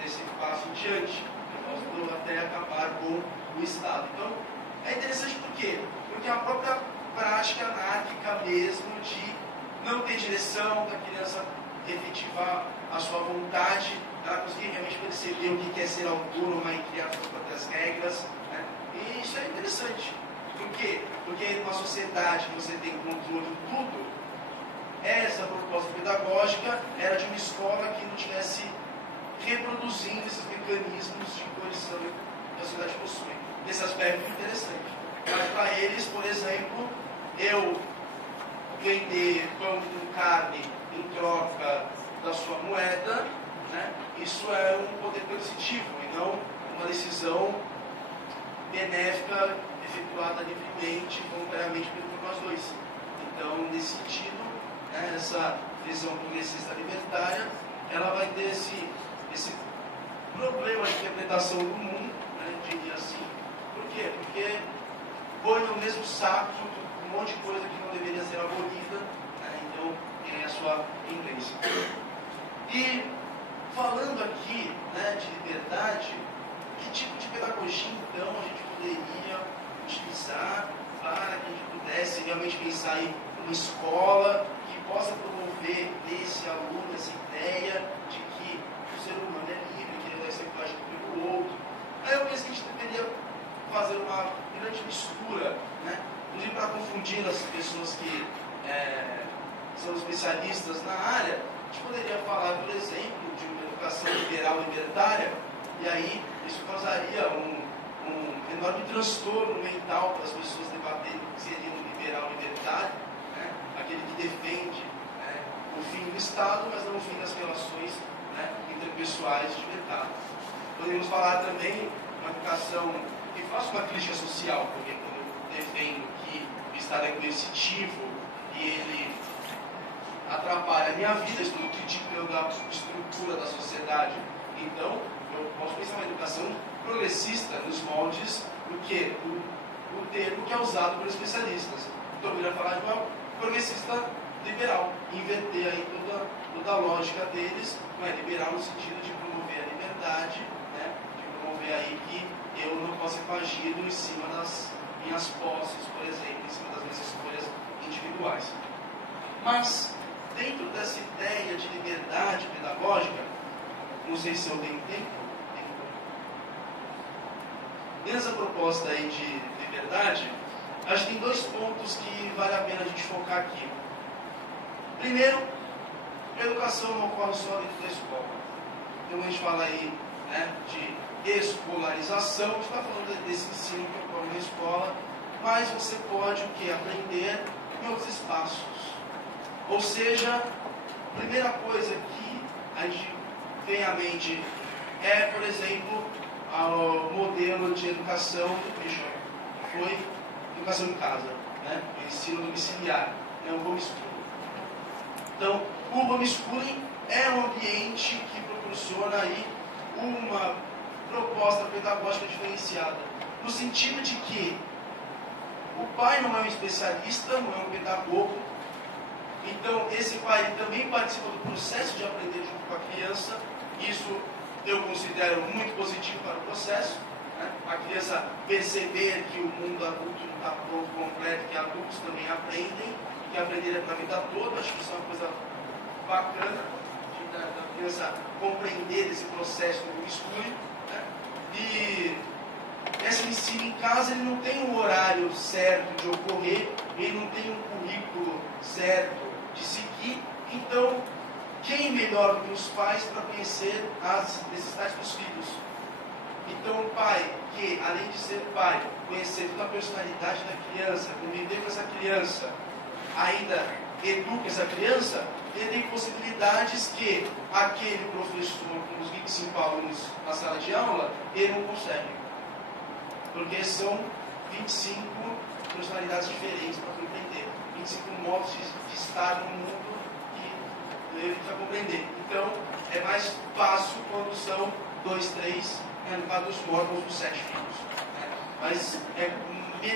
desse passo adiante, eu gosto até acabar com o Estado. Então, é interessante por quê? Porque a própria prática anárquica mesmo de não ter direção, da criança efetivar a sua vontade, ela conseguir realmente perceber o que é ser autônoma e criar suas próprias regras, né? E isso é interessante. Por quê? Porque numa sociedade que você tem controle de tudo, essa proposta pedagógica era de uma escola que não tivesse reproduzindo esses mecanismos de coerção que a sociedade possui. Nesse aspecto é interessante. Mas para eles, por exemplo, eu vender pão com carne em troca da sua moeda, né? Isso é um poder coercitivo e não uma decisão benéfica efetuada livremente, voluntariamente por nós dois. Então, nesse sentido, né, essa visão progressista libertária, ela vai ter esse problema de interpretação do mundo, né, diria assim. Por quê? Porque põe no mesmo saco um monte de coisa que não deveria ser abolida, né, então tem a sua tendência. E falando aqui, né, de liberdade, que tipo de pedagogia então a gente poderia utilizar para que a gente pudesse realmente pensar em uma escola que possa promover nesse aluno essa ideia de que o ser humano é livre, que ele deve ser empático pelo outro. Aí eu penso que a gente deveria fazer uma grande mistura, né? Inclusive para confundir as pessoas que são especialistas na área, a gente poderia falar, por exemplo, de uma educação liberal libertária, e aí isso causaria um enorme transtorno mental para as pessoas debaterem o que seria um liberal libertário, né? Aquele que defende, né, o fim do Estado, mas não o fim das relações, né, interpessoais de mercado. Poderíamos falar também uma educação que faça uma crítica social, porque quando eu defendo que o Estado é coercitivo e ele atrapalha a minha vida, estou criticando a estrutura da sociedade. Então, eu posso pensar uma educação progressista nos moldes do que? O termo que é usado por especialistas. Então, eu iria falar de uma progressista liberal, inverter aí toda a lógica deles, não é liberal no sentido de promover a liberdade, né? De promover aí que eu não posso ser coagido em cima das minhas posses, por exemplo, em cima das minhas escolhas individuais. Mas, dentro dessa ideia de liberdade pedagógica, não sei se eu tenho tempo, nessa proposta aí de liberdade, acho que tem dois pontos que vale a pena a gente focar aqui. Primeiro, a educação não ocorre só dentro da escola. Então a gente fala aí, né, de escolarização, a gente está falando desse ensino que ocorre na escola, mas você pode o quê? Aprender em outros espaços. Ou seja, a primeira coisa que a gente tem à mente é, por exemplo, o modelo de educação do Peixão, que foi educação em casa, né? O ensino domiciliar, né? O homeschooling. Então, o homeschooling é um ambiente que proporciona aí uma proposta pedagógica diferenciada, no sentido de que o pai não é um especialista, não é um pedagogo, então esse pai também participa do processo de aprender junto com a criança. Isso eu considero muito positivo para o processo, né? A criança perceber que o mundo adulto não está pronto, completo, que adultos também aprendem, que aprender é para a vida toda. Acho que isso é uma coisa bacana, da criança compreender esse processo do homeschooling, né? E esse ensino em casa, ele não tem um horário certo de ocorrer, ele não tem um currículo certo de seguir. Então, quem melhor do que os pais para conhecer as necessidades dos filhos? Então, o pai, que além de ser pai, conhecer toda a personalidade da criança, conviver com essa criança, ainda educa essa criança, ele tem possibilidades que aquele professor com os 25 alunos na sala de aula, ele não consegue. Porque são 25 personalidades diferentes para compreender, 25 modos de estar no mundo que ele precisa compreender. Então, é mais fácil quando são 2, 3, no caso dos mormons, dos 7 filhos. Mas é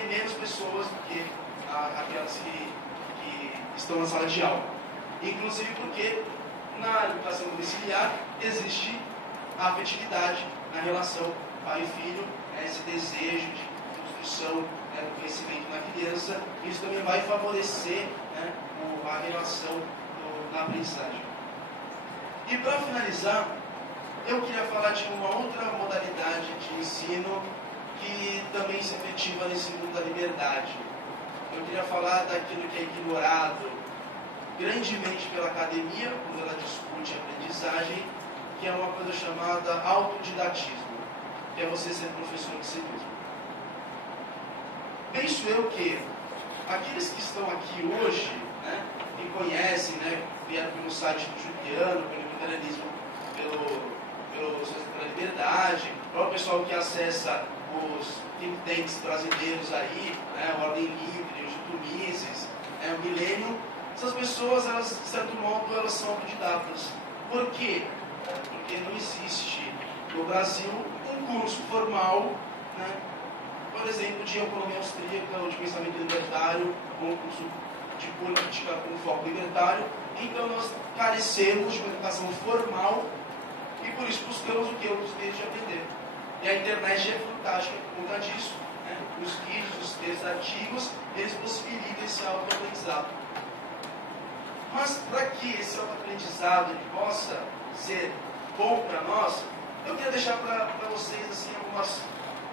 menos pessoas do que aquelas que estão na sala de aula. Inclusive porque na educação domiciliar existe a afetividade na relação pai e filho, esse desejo de construção do conhecimento na criança. Isso também vai favorecer a relação na aprendizagem. E para finalizar, eu queria falar de uma outra modalidade de ensino que também se efetiva nesse mundo da liberdade. Eu queria falar daquilo que é ignorado grandemente pela academia, quando ela discute a aprendizagem, que é uma coisa chamada autodidatismo, que é você ser professor de si mesmo. Penso eu que aqueles que estão aqui hoje, que conhecem, vieram pelo site do Juliano, pelo liberalismo, pelo Centro da Liberdade, o próprio pessoal que acessa os think tanks brasileiros aí, a Ordem Livre, os Mises, o Milênio, essas pessoas, elas, de certo modo, elas são autodidatas. Por quê? Porque não existe no Brasil um curso formal, por exemplo, de economia austríaca ou de pensamento libertário, ou um curso de política com foco libertário. Então nós carecemos de uma educação formal e por isso buscamos o que? Outros meios de aprender. E a internet é fantástica por conta disso. Os vídeos, os textos, artigos, eles possibilitam esse autoaprendizado. Mas para que esse autoaprendizado ele possa ser bom para nós, eu queria deixar para vocês assim, algumas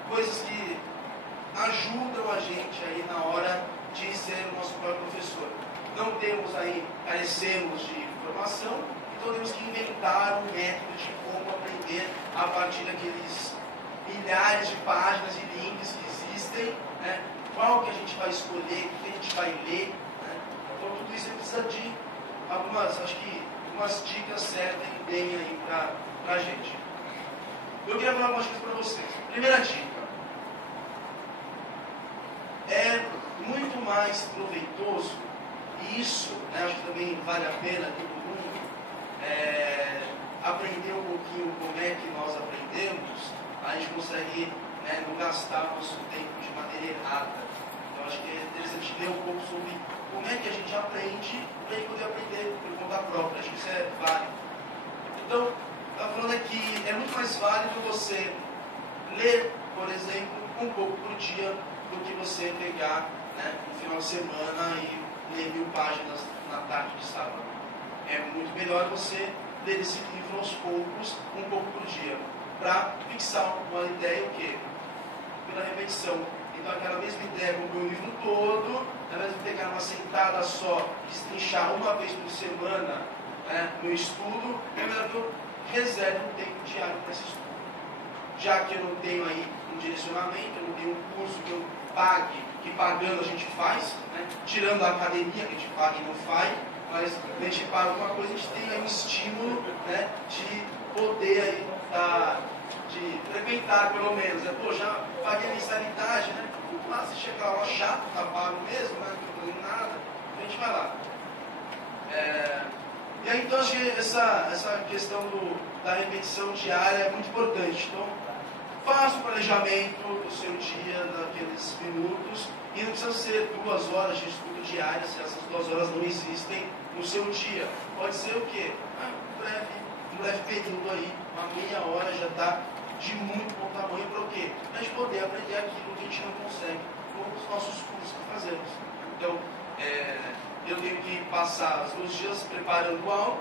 coisas que ajudam a gente aí na hora de ser o nosso próprio professor. Não temos aí, carecemos de informação, então temos que inventar um método de como aprender a partir daqueles milhares de páginas e links que existem, qual que a gente vai escolher, o que a gente vai ler. Então tudo isso precisa de algumas dicas certas que tem aí para a gente. Eu queria falar algumas coisas para vocês. Primeira dica. É muito mais proveitoso, e isso acho que também vale a pena todo mundo aprender um pouquinho como é que nós aprendemos, a gente consegue não gastar nosso tempo de maneira errada. Então acho que é interessante ler um pouco sobre como é que a gente aprende para a gente poder aprender por conta própria. Acho que isso é válido. Então, está falando aqui, é muito mais válido você ler, por exemplo, um pouco por dia, do que você pegar no final de semana e ler 1000 páginas na tarde de sábado. É muito melhor você ler esse livro aos poucos, um pouco por dia, para fixar uma ideia, o quê? Pela repetição. Então aquela mesma ideia com o livro todo, ao invés de pegar uma sentada só, destrinchar uma vez por semana no estudo, é melhor que eu reserve um tempo diário para esse estudo. Já que eu não tenho aí um direcionamento, eu não tenho um curso que eu pague, que pagando a gente faz, tirando a academia que a gente paga e não faz, mas a gente paga alguma coisa, a gente tem aí um estímulo de poder aí, de frequentar pelo menos. Pô, já paguei a mensalidade, mas se chegar lá chato, tá pago mesmo, não estou fazendo nada, a gente vai lá. E aí então acho que essa questão da repetição diária é muito importante. Então, faça o planejamento do seu dia, daqueles minutos, e não precisa ser 2 horas de estudo diário, se essas 2 horas não existem no seu dia. Pode ser o quê? Um breve período aí, uma meia hora já está de muito bom tamanho para o quê? Para a gente poder aprender aquilo que a gente não consegue com os nossos cursos que fazemos. Então, eu tenho que passar os meus dias preparando aula,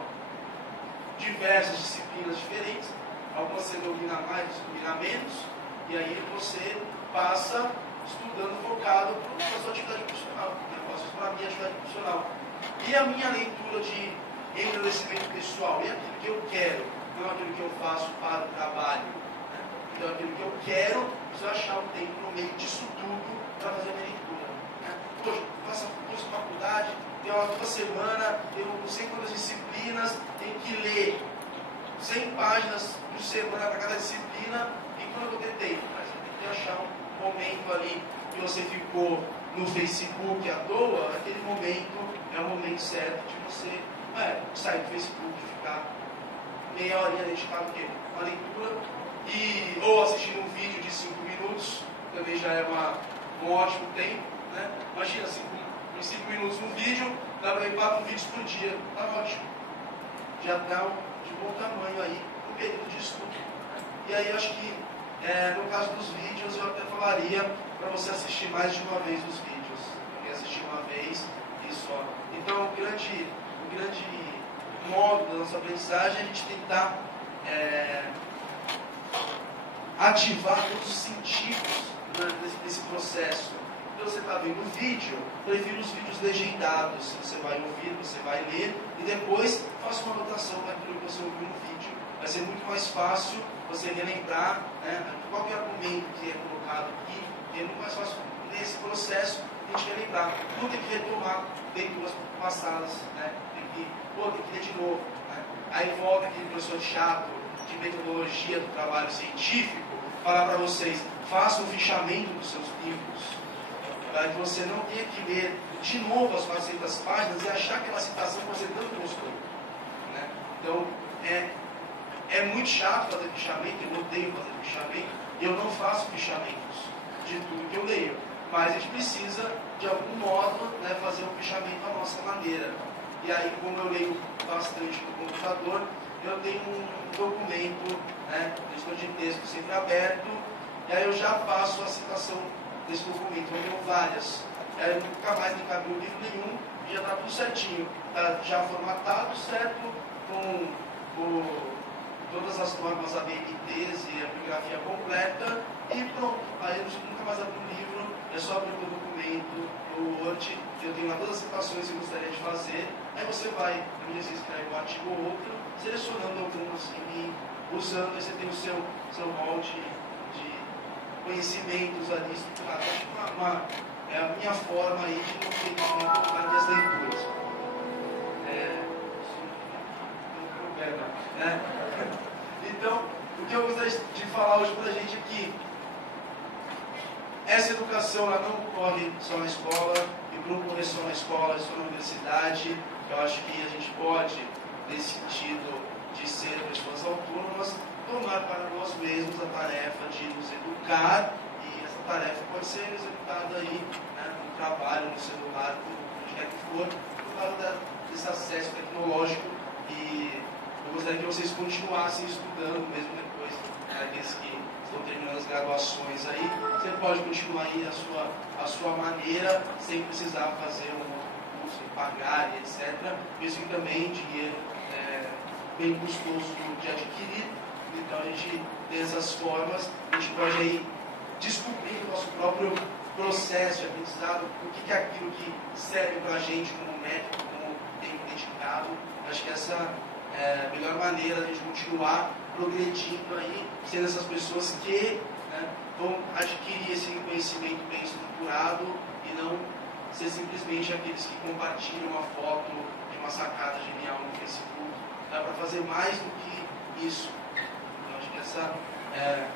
diversas disciplinas diferentes, algumas você domina mais, você domina menos, e aí você passa estudando focado para a sua atividade profissional, para a minha atividade profissional. E a minha leitura de engrandecimento pessoal, e aquilo que eu quero, não aquilo que eu faço para o trabalho. Então aquilo que eu quero, preciso achar um tempo no meio disso tudo para fazer a minha leitura. Poxa, faço curso de faculdade, tem uma toda semana, eu não sei quantas disciplinas, tenho que ler 100 páginas por semana para cada disciplina, e quando eu vou ter tempo? Mas eu tenho que achar momento ali que você ficou no Facebook à toa, aquele momento é o momento certo de você sair do Facebook e ficar meia horinha dedicado ao quê? Uma leitura, ou assistindo um vídeo de 5 minutos, também já é um ótimo tempo, né? Imagina, em 5 minutos um vídeo, dá para ver 4 vídeos por dia, tá ótimo. Já está de bom tamanho aí no período de estudo. E aí eu acho que, no caso dos vídeos, eu até falaria para você assistir mais de uma vez os vídeos. Porque assistir uma vez e só. Então, o grande modo da nossa aprendizagem é a gente tentar ativar todos os sentidos desse processo. Então, você está vendo o vídeo, prefira os vídeos legendados. Você vai ouvir, você vai ler e depois faça uma anotação daquilo que você ouviu no vídeo. Vai ser muito mais fácil você relembrar, né, qualquer argumento que é colocado aqui. É muito mais fácil nesse processo a gente relembrar. Não tem que retomar leituras passadas, né? Tem que ler de novo. Né? Aí volta aquele professor chato de metodologia do trabalho científico falar para vocês, façam um fichamento dos seus livros, para que você não tenha que ler de novo as 400 páginas e achar aquela citação que você tanto gostou. Né? Então, é muito chato fazer fichamento, eu odeio fazer fichamento, e eu não faço fichamentos de tudo que eu leio. Mas a gente precisa, de algum modo, né, fazer um fichamento à nossa maneira. E aí, como eu leio bastante no computador, eu tenho um documento, né, editor de texto sempre aberto, e aí eu já faço a citação desse documento. Eu tenho várias. Aí eu nunca mais tem que abrir livro nenhum, e já está tudo certinho. Está já formatado, certo, com todas as normas ABNTs e a bibliografia completa, e pronto. Aí eu nunca mais abro um livro, é só abrir o documento, o Word, eu tenho lá todas as citações que eu gostaria de fazer, aí você vai, à medida que você escreve um artigo ou outro, selecionando alguns e usando, aí você tem o seu molde de conhecimentos ali estruturados. Acho que é a minha forma aí de não ter que nas minhas leituras. Então, o que eu gostaria de falar hoje para a gente é que essa educação ela não ocorre só na escola, e não ocorre só na escola, só na universidade. Eu acho que a gente pode, nesse sentido de ser pessoas autônomas, tomar para nós mesmos a tarefa de nos educar, e essa tarefa pode ser executada aí, né, no trabalho, no celular, onde quer que for, por causa desse acesso tecnológico. E eu gostaria que vocês continuassem estudando, mesmo depois, aqueles que estão terminando as graduações aí, você pode continuar aí a sua maneira, sem precisar fazer um curso, pagar, etc. Mesmo que também dinheiro bem custoso de adquirir. Então a gente tem essas formas, a gente pode aí descobrir o nosso próprio processo de aprendizado, o que é aquilo que serve para a gente como método, como tempo dedicado. Acho que essa é a melhor maneira de a gente continuar progredindo aí, sendo essas pessoas que, né, vão adquirir esse conhecimento bem estruturado e não ser simplesmente aqueles que compartilham uma foto de uma sacada genial no Facebook. Dá para fazer mais do que isso. Então, acho que essa é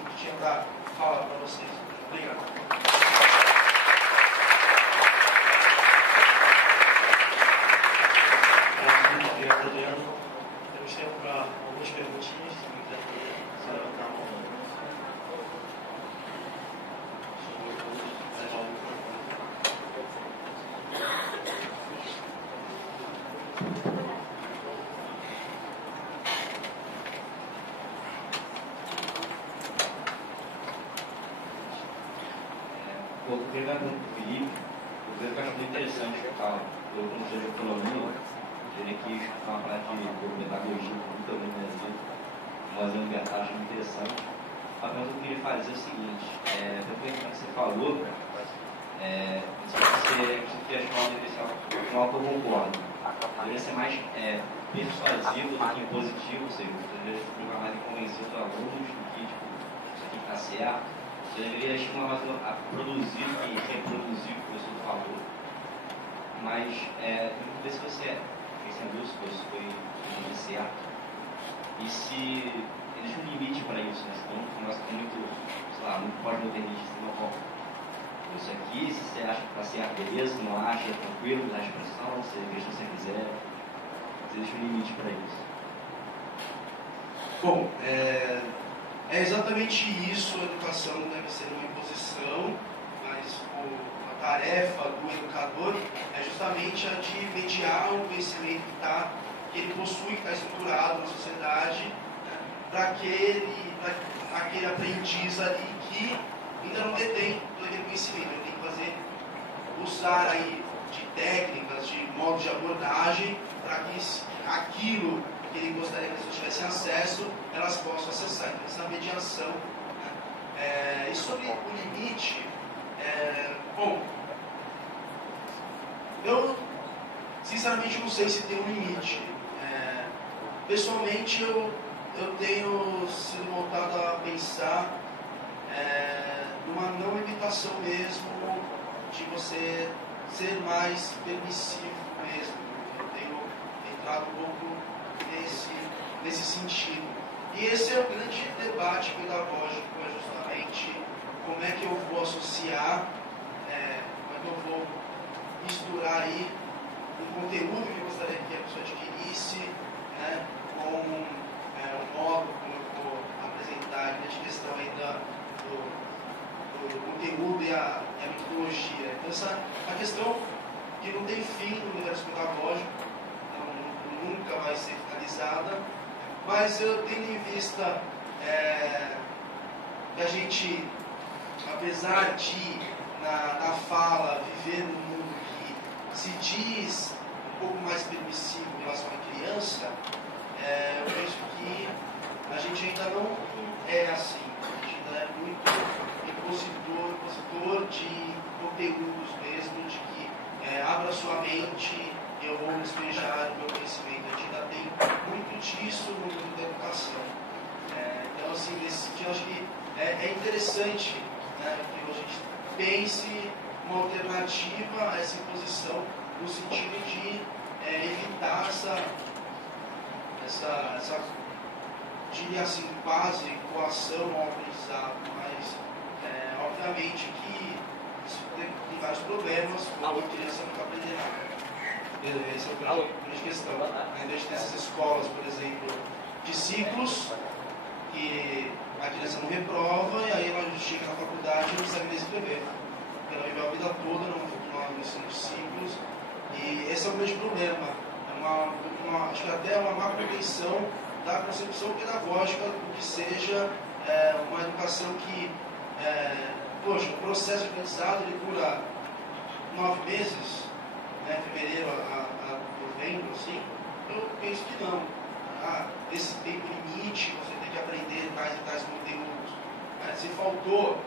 o que tinha para falar para vocês. Obrigado. Obrigado, Adriano. Temos tempo para algumas perguntinhas. Se quiser fazer, levantar a mão. Pegando o Felipe, eu acho muito interessante escutar eu como seja economia, teria que escutar uma prática de pedagogia muito também no Brasil, mas é uma libertagem muito interessante. A pergunta que eu queria fazer é o seguinte, depois que você falou, se você acha uma inicial que eu concordo, deveria ser mais persuasivo do que impositivo, ou seja, você deveria ficar mais convencido dos alunos do que tipo, isso aqui está certo. Você deveria estimular mais a produzir e reproduzir o que o professor falou. Mas, ver se você tem dúvida se foi certo. E se existe um limite para isso, né? Senão o negócio tem muito. Você sei lá, muito pós-modernista, não bom. Isso aqui, se você acha que está certo, beleza, se não acha, tranquilo, dá expressão, você veja se você quiser, você deixa um limite para isso. Bom, é exatamente isso. A educação não deve ser uma imposição, mas a tarefa do educador é justamente a de mediar o conhecimento que ele possui, que está estruturado na sociedade, né, para aquele aprendiz ali que ainda não detém todo aquele conhecimento. Ele tem que usar aí de técnicas, de modos de abordagem, para que aquilo que ele gostaria que as pessoas tivessem acesso, elas possam acessar. Então, essa mediação. Né? E sobre o limite, bom, eu sinceramente não sei se tem um limite. Pessoalmente, eu tenho sido voltado a pensar numa não limitação mesmo, de você ser mais permissivo mesmo. Eu tenho entrado um pouco nesse sentido. E esse é o grande debate pedagógico, é justamente como é que eu vou associar, como é que eu vou misturar aí o conteúdo que eu gostaria que a pessoa adquirisse, né, com o modo como eu vou apresentar a grande questão aí do conteúdo e a metodologia. Então, a questão que não tem fim no universo pedagógico, nunca vai ser finalizada, mas eu tenho em vista que a gente, apesar de na fala viver num mundo que se diz um pouco mais permissivo em relação à criança, eu penso que a gente ainda não é assim. A gente ainda é muito impositor de conteúdos mesmo, de que abra sua mente, eu vou despejar o meu conhecimento. A gente ainda tem muito disso no mundo da educação. Então, assim, nesse sentido, acho que é interessante, né, que a gente pense uma alternativa a essa imposição, no sentido de evitar essa diria assim, quase coação ao aprendizado, mas obviamente que isso tem vários problemas, como a criança nunca aprender nada. Essa é a grande questão. A gente tem essas escolas, por exemplo, de ciclos, que a criança não reprova e aí ela chega na faculdade e não sabe nem escrever. Ela viveu a vida toda no ensino de ciclos, e esse é o grande problema. Acho que até uma má compreensão da concepção pedagógica do que seja uma educação que, poxa, o processo de aprendizado ele dura 9 meses, né, fevereiro a novembro, assim. Eu penso que não. Esse tempo limite, você tem que aprender tais e tais conteúdos. Se faltou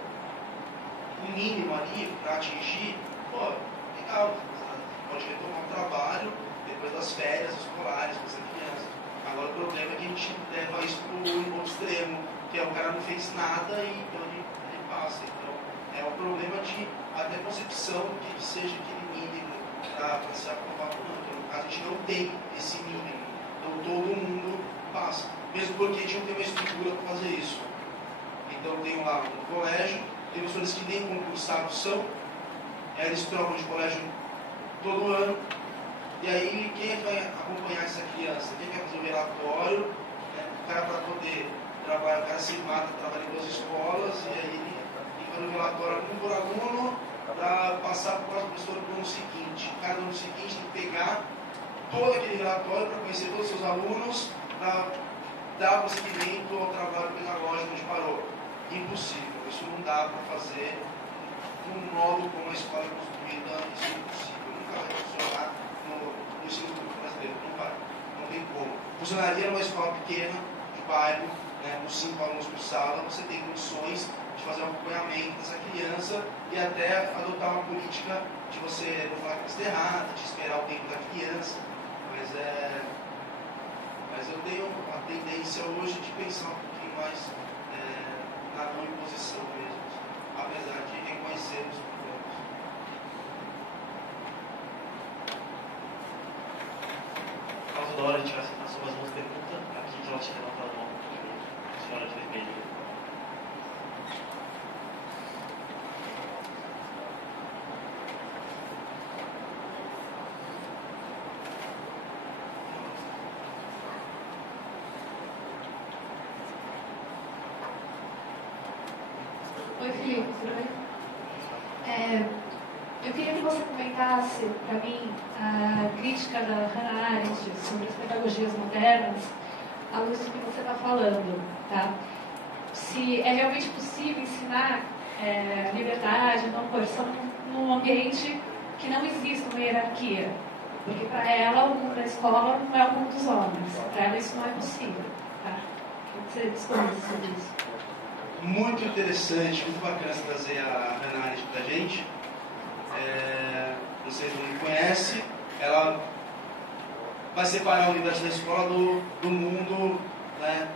um mínimo ali para atingir, pô, legal, você pode retomar o trabalho depois das férias escolares com essa criança. Agora o problema é que a gente leva isso para o outro extremo, que é o cara não fez nada e então ele passa. Então é um problema de até concepção que seja aquele mínimo para ser aprovado ou não. Então, no caso, a gente não tem esse mínimo. Então todo mundo passa. Mesmo porque a gente não tem uma estrutura para fazer isso. Então tem lá no colégio, tem pessoas que nem concursados são, eles trocam de colégio todo ano. E aí, quem é que vai acompanhar essa criança? Quem vai fazer o relatório? Né? O cara, para poder trabalhar, o cara se mata, trabalha em 2 escolas, e aí ele faz o relatório aluno por aluno, para passar para o próximo professor no ano seguinte. Cada ano seguinte tem que pegar todo aquele relatório para conhecer todos os seus alunos, para dar prosseguimento ao trabalho pedagógico onde parou. Impossível. Isso não dá para fazer de um modo como a escola é construída. Isso é impossível. Nunca vai funcionar no ensino público brasileiro. Não vai. Não tem como. Funcionaria numa escola pequena, de bairro, né, com 5 alunos por sala. Você tem condições de fazer um acompanhamento dessa criança e até adotar uma política de você não falar que está errada, de esperar o tempo da criança. Mas eu tenho a tendência hoje de pensar um pouquinho mais na não imposição mesmo, apesar de reconhecer os problemas. Caso da hora de tirar mais uma pergunta, aqui já tinha levantado a mão, a senhora de vermelho. Felipe, tudo bem? Eu queria que você comentasse para mim a crítica da Hannah Arendt sobre as pedagogias modernas, à luz do que você está falando, tá? Se é realmente possível ensinar liberdade, não coerção, num ambiente que não existe uma hierarquia. Porque para ela o mundo da escola não é o mundo dos homens. Para ela isso não é possível. Tá? O que você discorre sobre isso? Muito interessante, muito bacana você trazer a Hannah Arendt para a gente. Não sei se você conhece, ela vai separar a unidade da escola do mundo, né,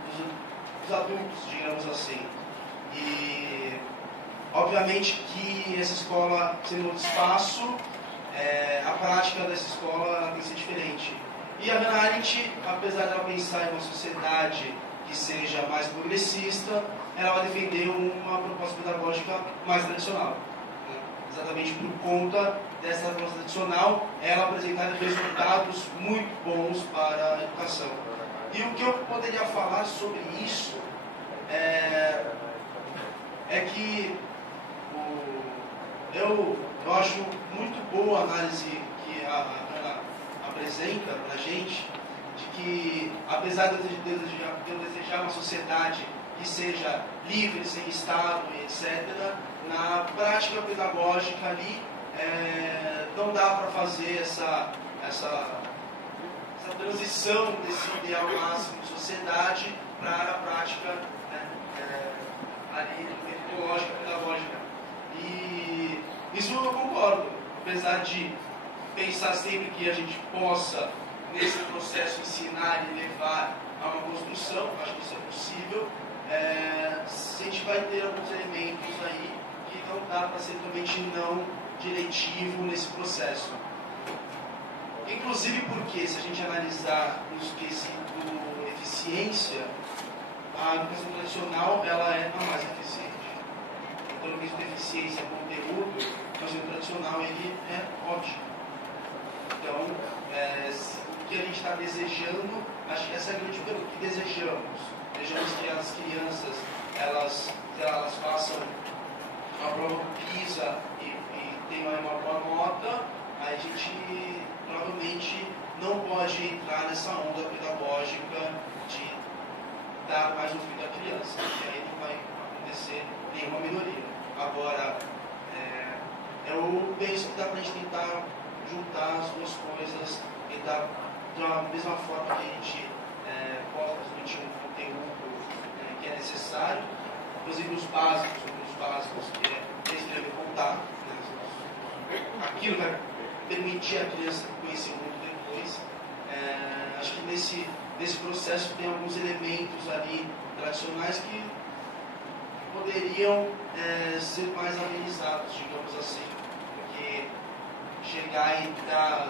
dos adultos, digamos assim. E obviamente que essa escola, sendo outro espaço, a prática dessa escola tem que ser diferente. E a Hannah Arendt, apesar de ela pensar em uma sociedade que seja mais progressista, ela vai defender uma proposta pedagógica mais tradicional. Né? Exatamente por conta dessa proposta tradicional, ela apresentar resultados muito bons para a educação. E o que eu poderia falar sobre isso é que eu acho muito boa a análise que a Hannah apresenta para a gente, de que, apesar de eu desejar uma sociedade que seja livre, sem Estado, etc., na prática pedagógica ali, não dá para fazer essa transição desse ideal máximo de sociedade para a prática, né, ali metodológica, pedagógica. E isso eu concordo, apesar de pensar sempre que a gente possa, nesse processo, ensinar e levar a uma construção, acho que isso é possível. A gente vai ter alguns elementos aí que não dá para ser totalmente não diretivo nesse processo. Inclusive porque, se a gente analisar no quesito eficiência, a educação tradicional ela é a mais eficiente. Então, no quesito de eficiência conteúdo, o ensino tradicional ele é ótimo. Então, o que a gente está desejando, acho que essa é a grande pergunta. O que desejamos? Desejamos que as crianças elas façam a prova do PISA e tenham uma boa nota. Aí a gente provavelmente não pode entrar nessa onda pedagógica de dar mais um filho à criança, porque aí não vai acontecer nenhuma melhoria. Agora, eu penso que dá para a gente tentar juntar as duas coisas e dar, da mesma forma que a gente possa transmitir um conteúdo que é necessário, inclusive os básicos que é escrever e contar, né? Aquilo vai permitir a criança conhecer muito depois. Acho que nesse processo tem alguns elementos ali tradicionais que poderiam ser mais amenizados, digamos assim, porque chegar e dar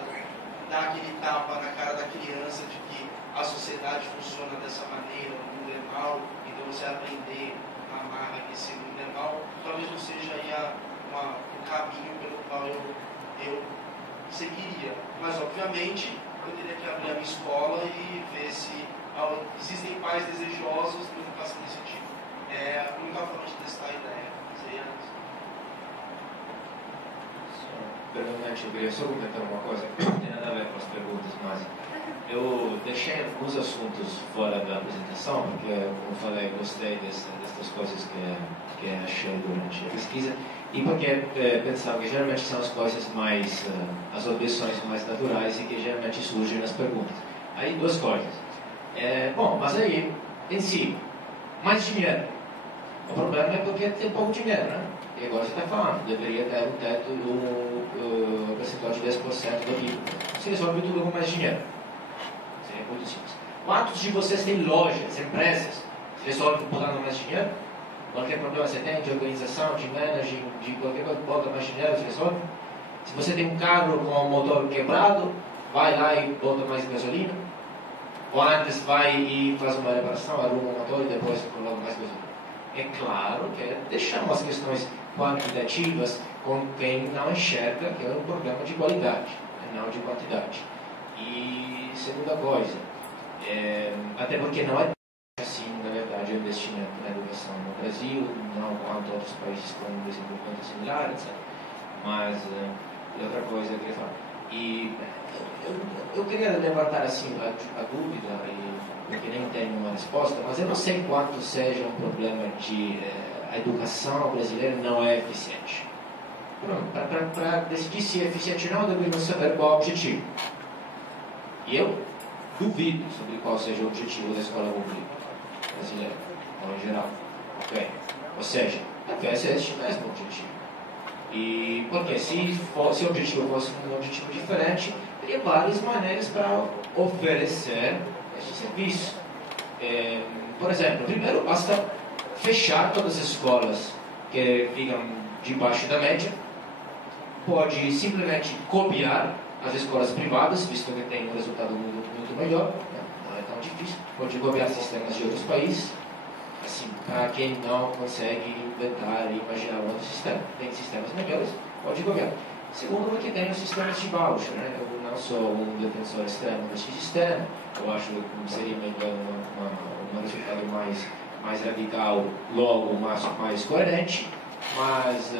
aquele tapa na cara da criança de que a sociedade funciona dessa maneira, o mundo é mal, então você aprender na marra que esse mundo é mal, talvez não seja aí o caminho pelo qual eu seguiria. Mas, obviamente, eu teria que abrir a minha escola e ver se existem pais desejosos de educação desse tipo. A única forma de testar a ideia seria isso. Perdão, eu queria só comentar uma coisa, não tem nada a ver com as perguntas, mas eu deixei alguns assuntos fora da apresentação, porque, como eu falei, gostei destas coisas que achei durante a pesquisa, e porque pensava que geralmente são as coisas mais, as objeções mais naturais e que geralmente surgem nas perguntas. Aí, duas coisas. Bom, mas aí, em si, mais dinheiro. O problema é porque tem pouco dinheiro, né? E agora você está falando, deveria ter um teto do percentual de 10% do PIB. Você resolve tudo com mais dinheiro. Seria muito simples. Quantos de vocês têm lojas, empresas? Você resolve botando mais dinheiro? Qualquer problema você tem de organização, de managing, de qualquer coisa, bota mais dinheiro, você resolve? Se você tem um carro com o motor quebrado, vai lá e bota mais gasolina. Ou antes vai e faz uma reparação, arruma o motor e depois coloca mais gasolina. É claro que deixamos as questões quantitativas com quem não enxerga que é um problema de qualidade, não de quantidade. E segunda coisa, até porque não é assim, na verdade, o investimento na educação no Brasil. Brasil, não quanto outros países com desenvolvimento similar, etc. Mas, outra coisa que eu queria falar. E eu queria levantar assim a dúvida, porque nem tenho uma resposta, mas eu não sei quanto seja um problema de a educação brasileira não é eficiente. Para decidir se é eficiente ou não, devemos saber qual é o objetivo. E eu duvido sobre qual seja o objetivo da escola pública brasileira, ou em geral. Okay. Ou seja, deve ser este mesmo objetivo. E porque se o objetivo fosse um objetivo diferente, teria várias maneiras para oferecer este serviço. Por exemplo, primeiro basta fechar todas as escolas que ficam debaixo da média. Pode simplesmente copiar as escolas privadas, visto que tem um resultado muito melhor, né? Não é tão difícil. Pode copiar sistemas de outros países. Assim, para quem não consegue inventar e imaginar um outro sistema, tem sistemas melhores, pode copiar. Segundo, porque tem os sistemas de voucher, né? Eu não sou um defensor extremo deste sistema, eu acho que seria melhor um resultado mais radical, logo mais coerente, mas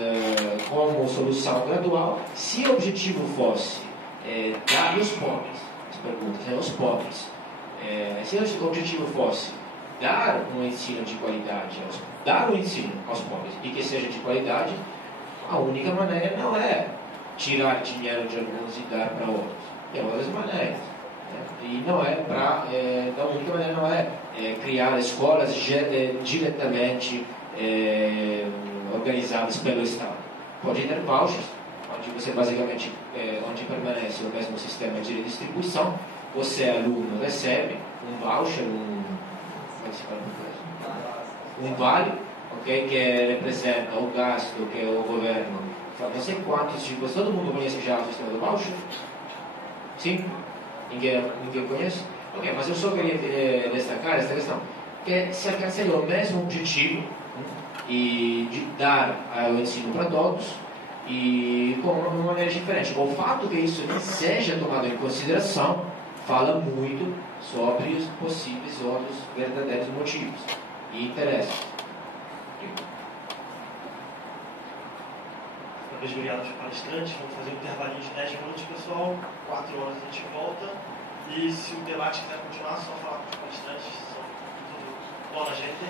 como solução gradual, se o objetivo fosse dar aos pobres, as perguntas, né? Os pobres, se o objetivo fosse dar um ensino de qualidade, dar um ensino aos pobres e que seja de qualidade, a única maneira não é tirar dinheiro de alguns e dar para outros. Tem outras maneiras. Né? E não é a única maneira não é criar escolas diretamente organizadas pelo Estado. Pode ter vouchers, onde você basicamente, onde permanece o mesmo sistema de redistribuição, você aluno recebe um voucher, um vale, okay, que representa o gasto que o governo faz. Não sei quantos tipos, todo mundo conhece já o sistema do voucher? Sim? Ninguém conhece? Ok, mas eu só queria destacar esta questão, que se alcançaria o mesmo objetivo e de dar o ensino para todos e com uma maneira diferente. O fato que isso seja tomado em consideração fala muito sobre os possíveis outros verdadeiros motivos e interesses. Uma vez obrigado aos palestrantes, vamos fazer um intervalinho de 10 minutos, pessoal. 4 horas a gente volta. E se o debate quiser continuar, só falar com os palestrantes. São tudo boa gente.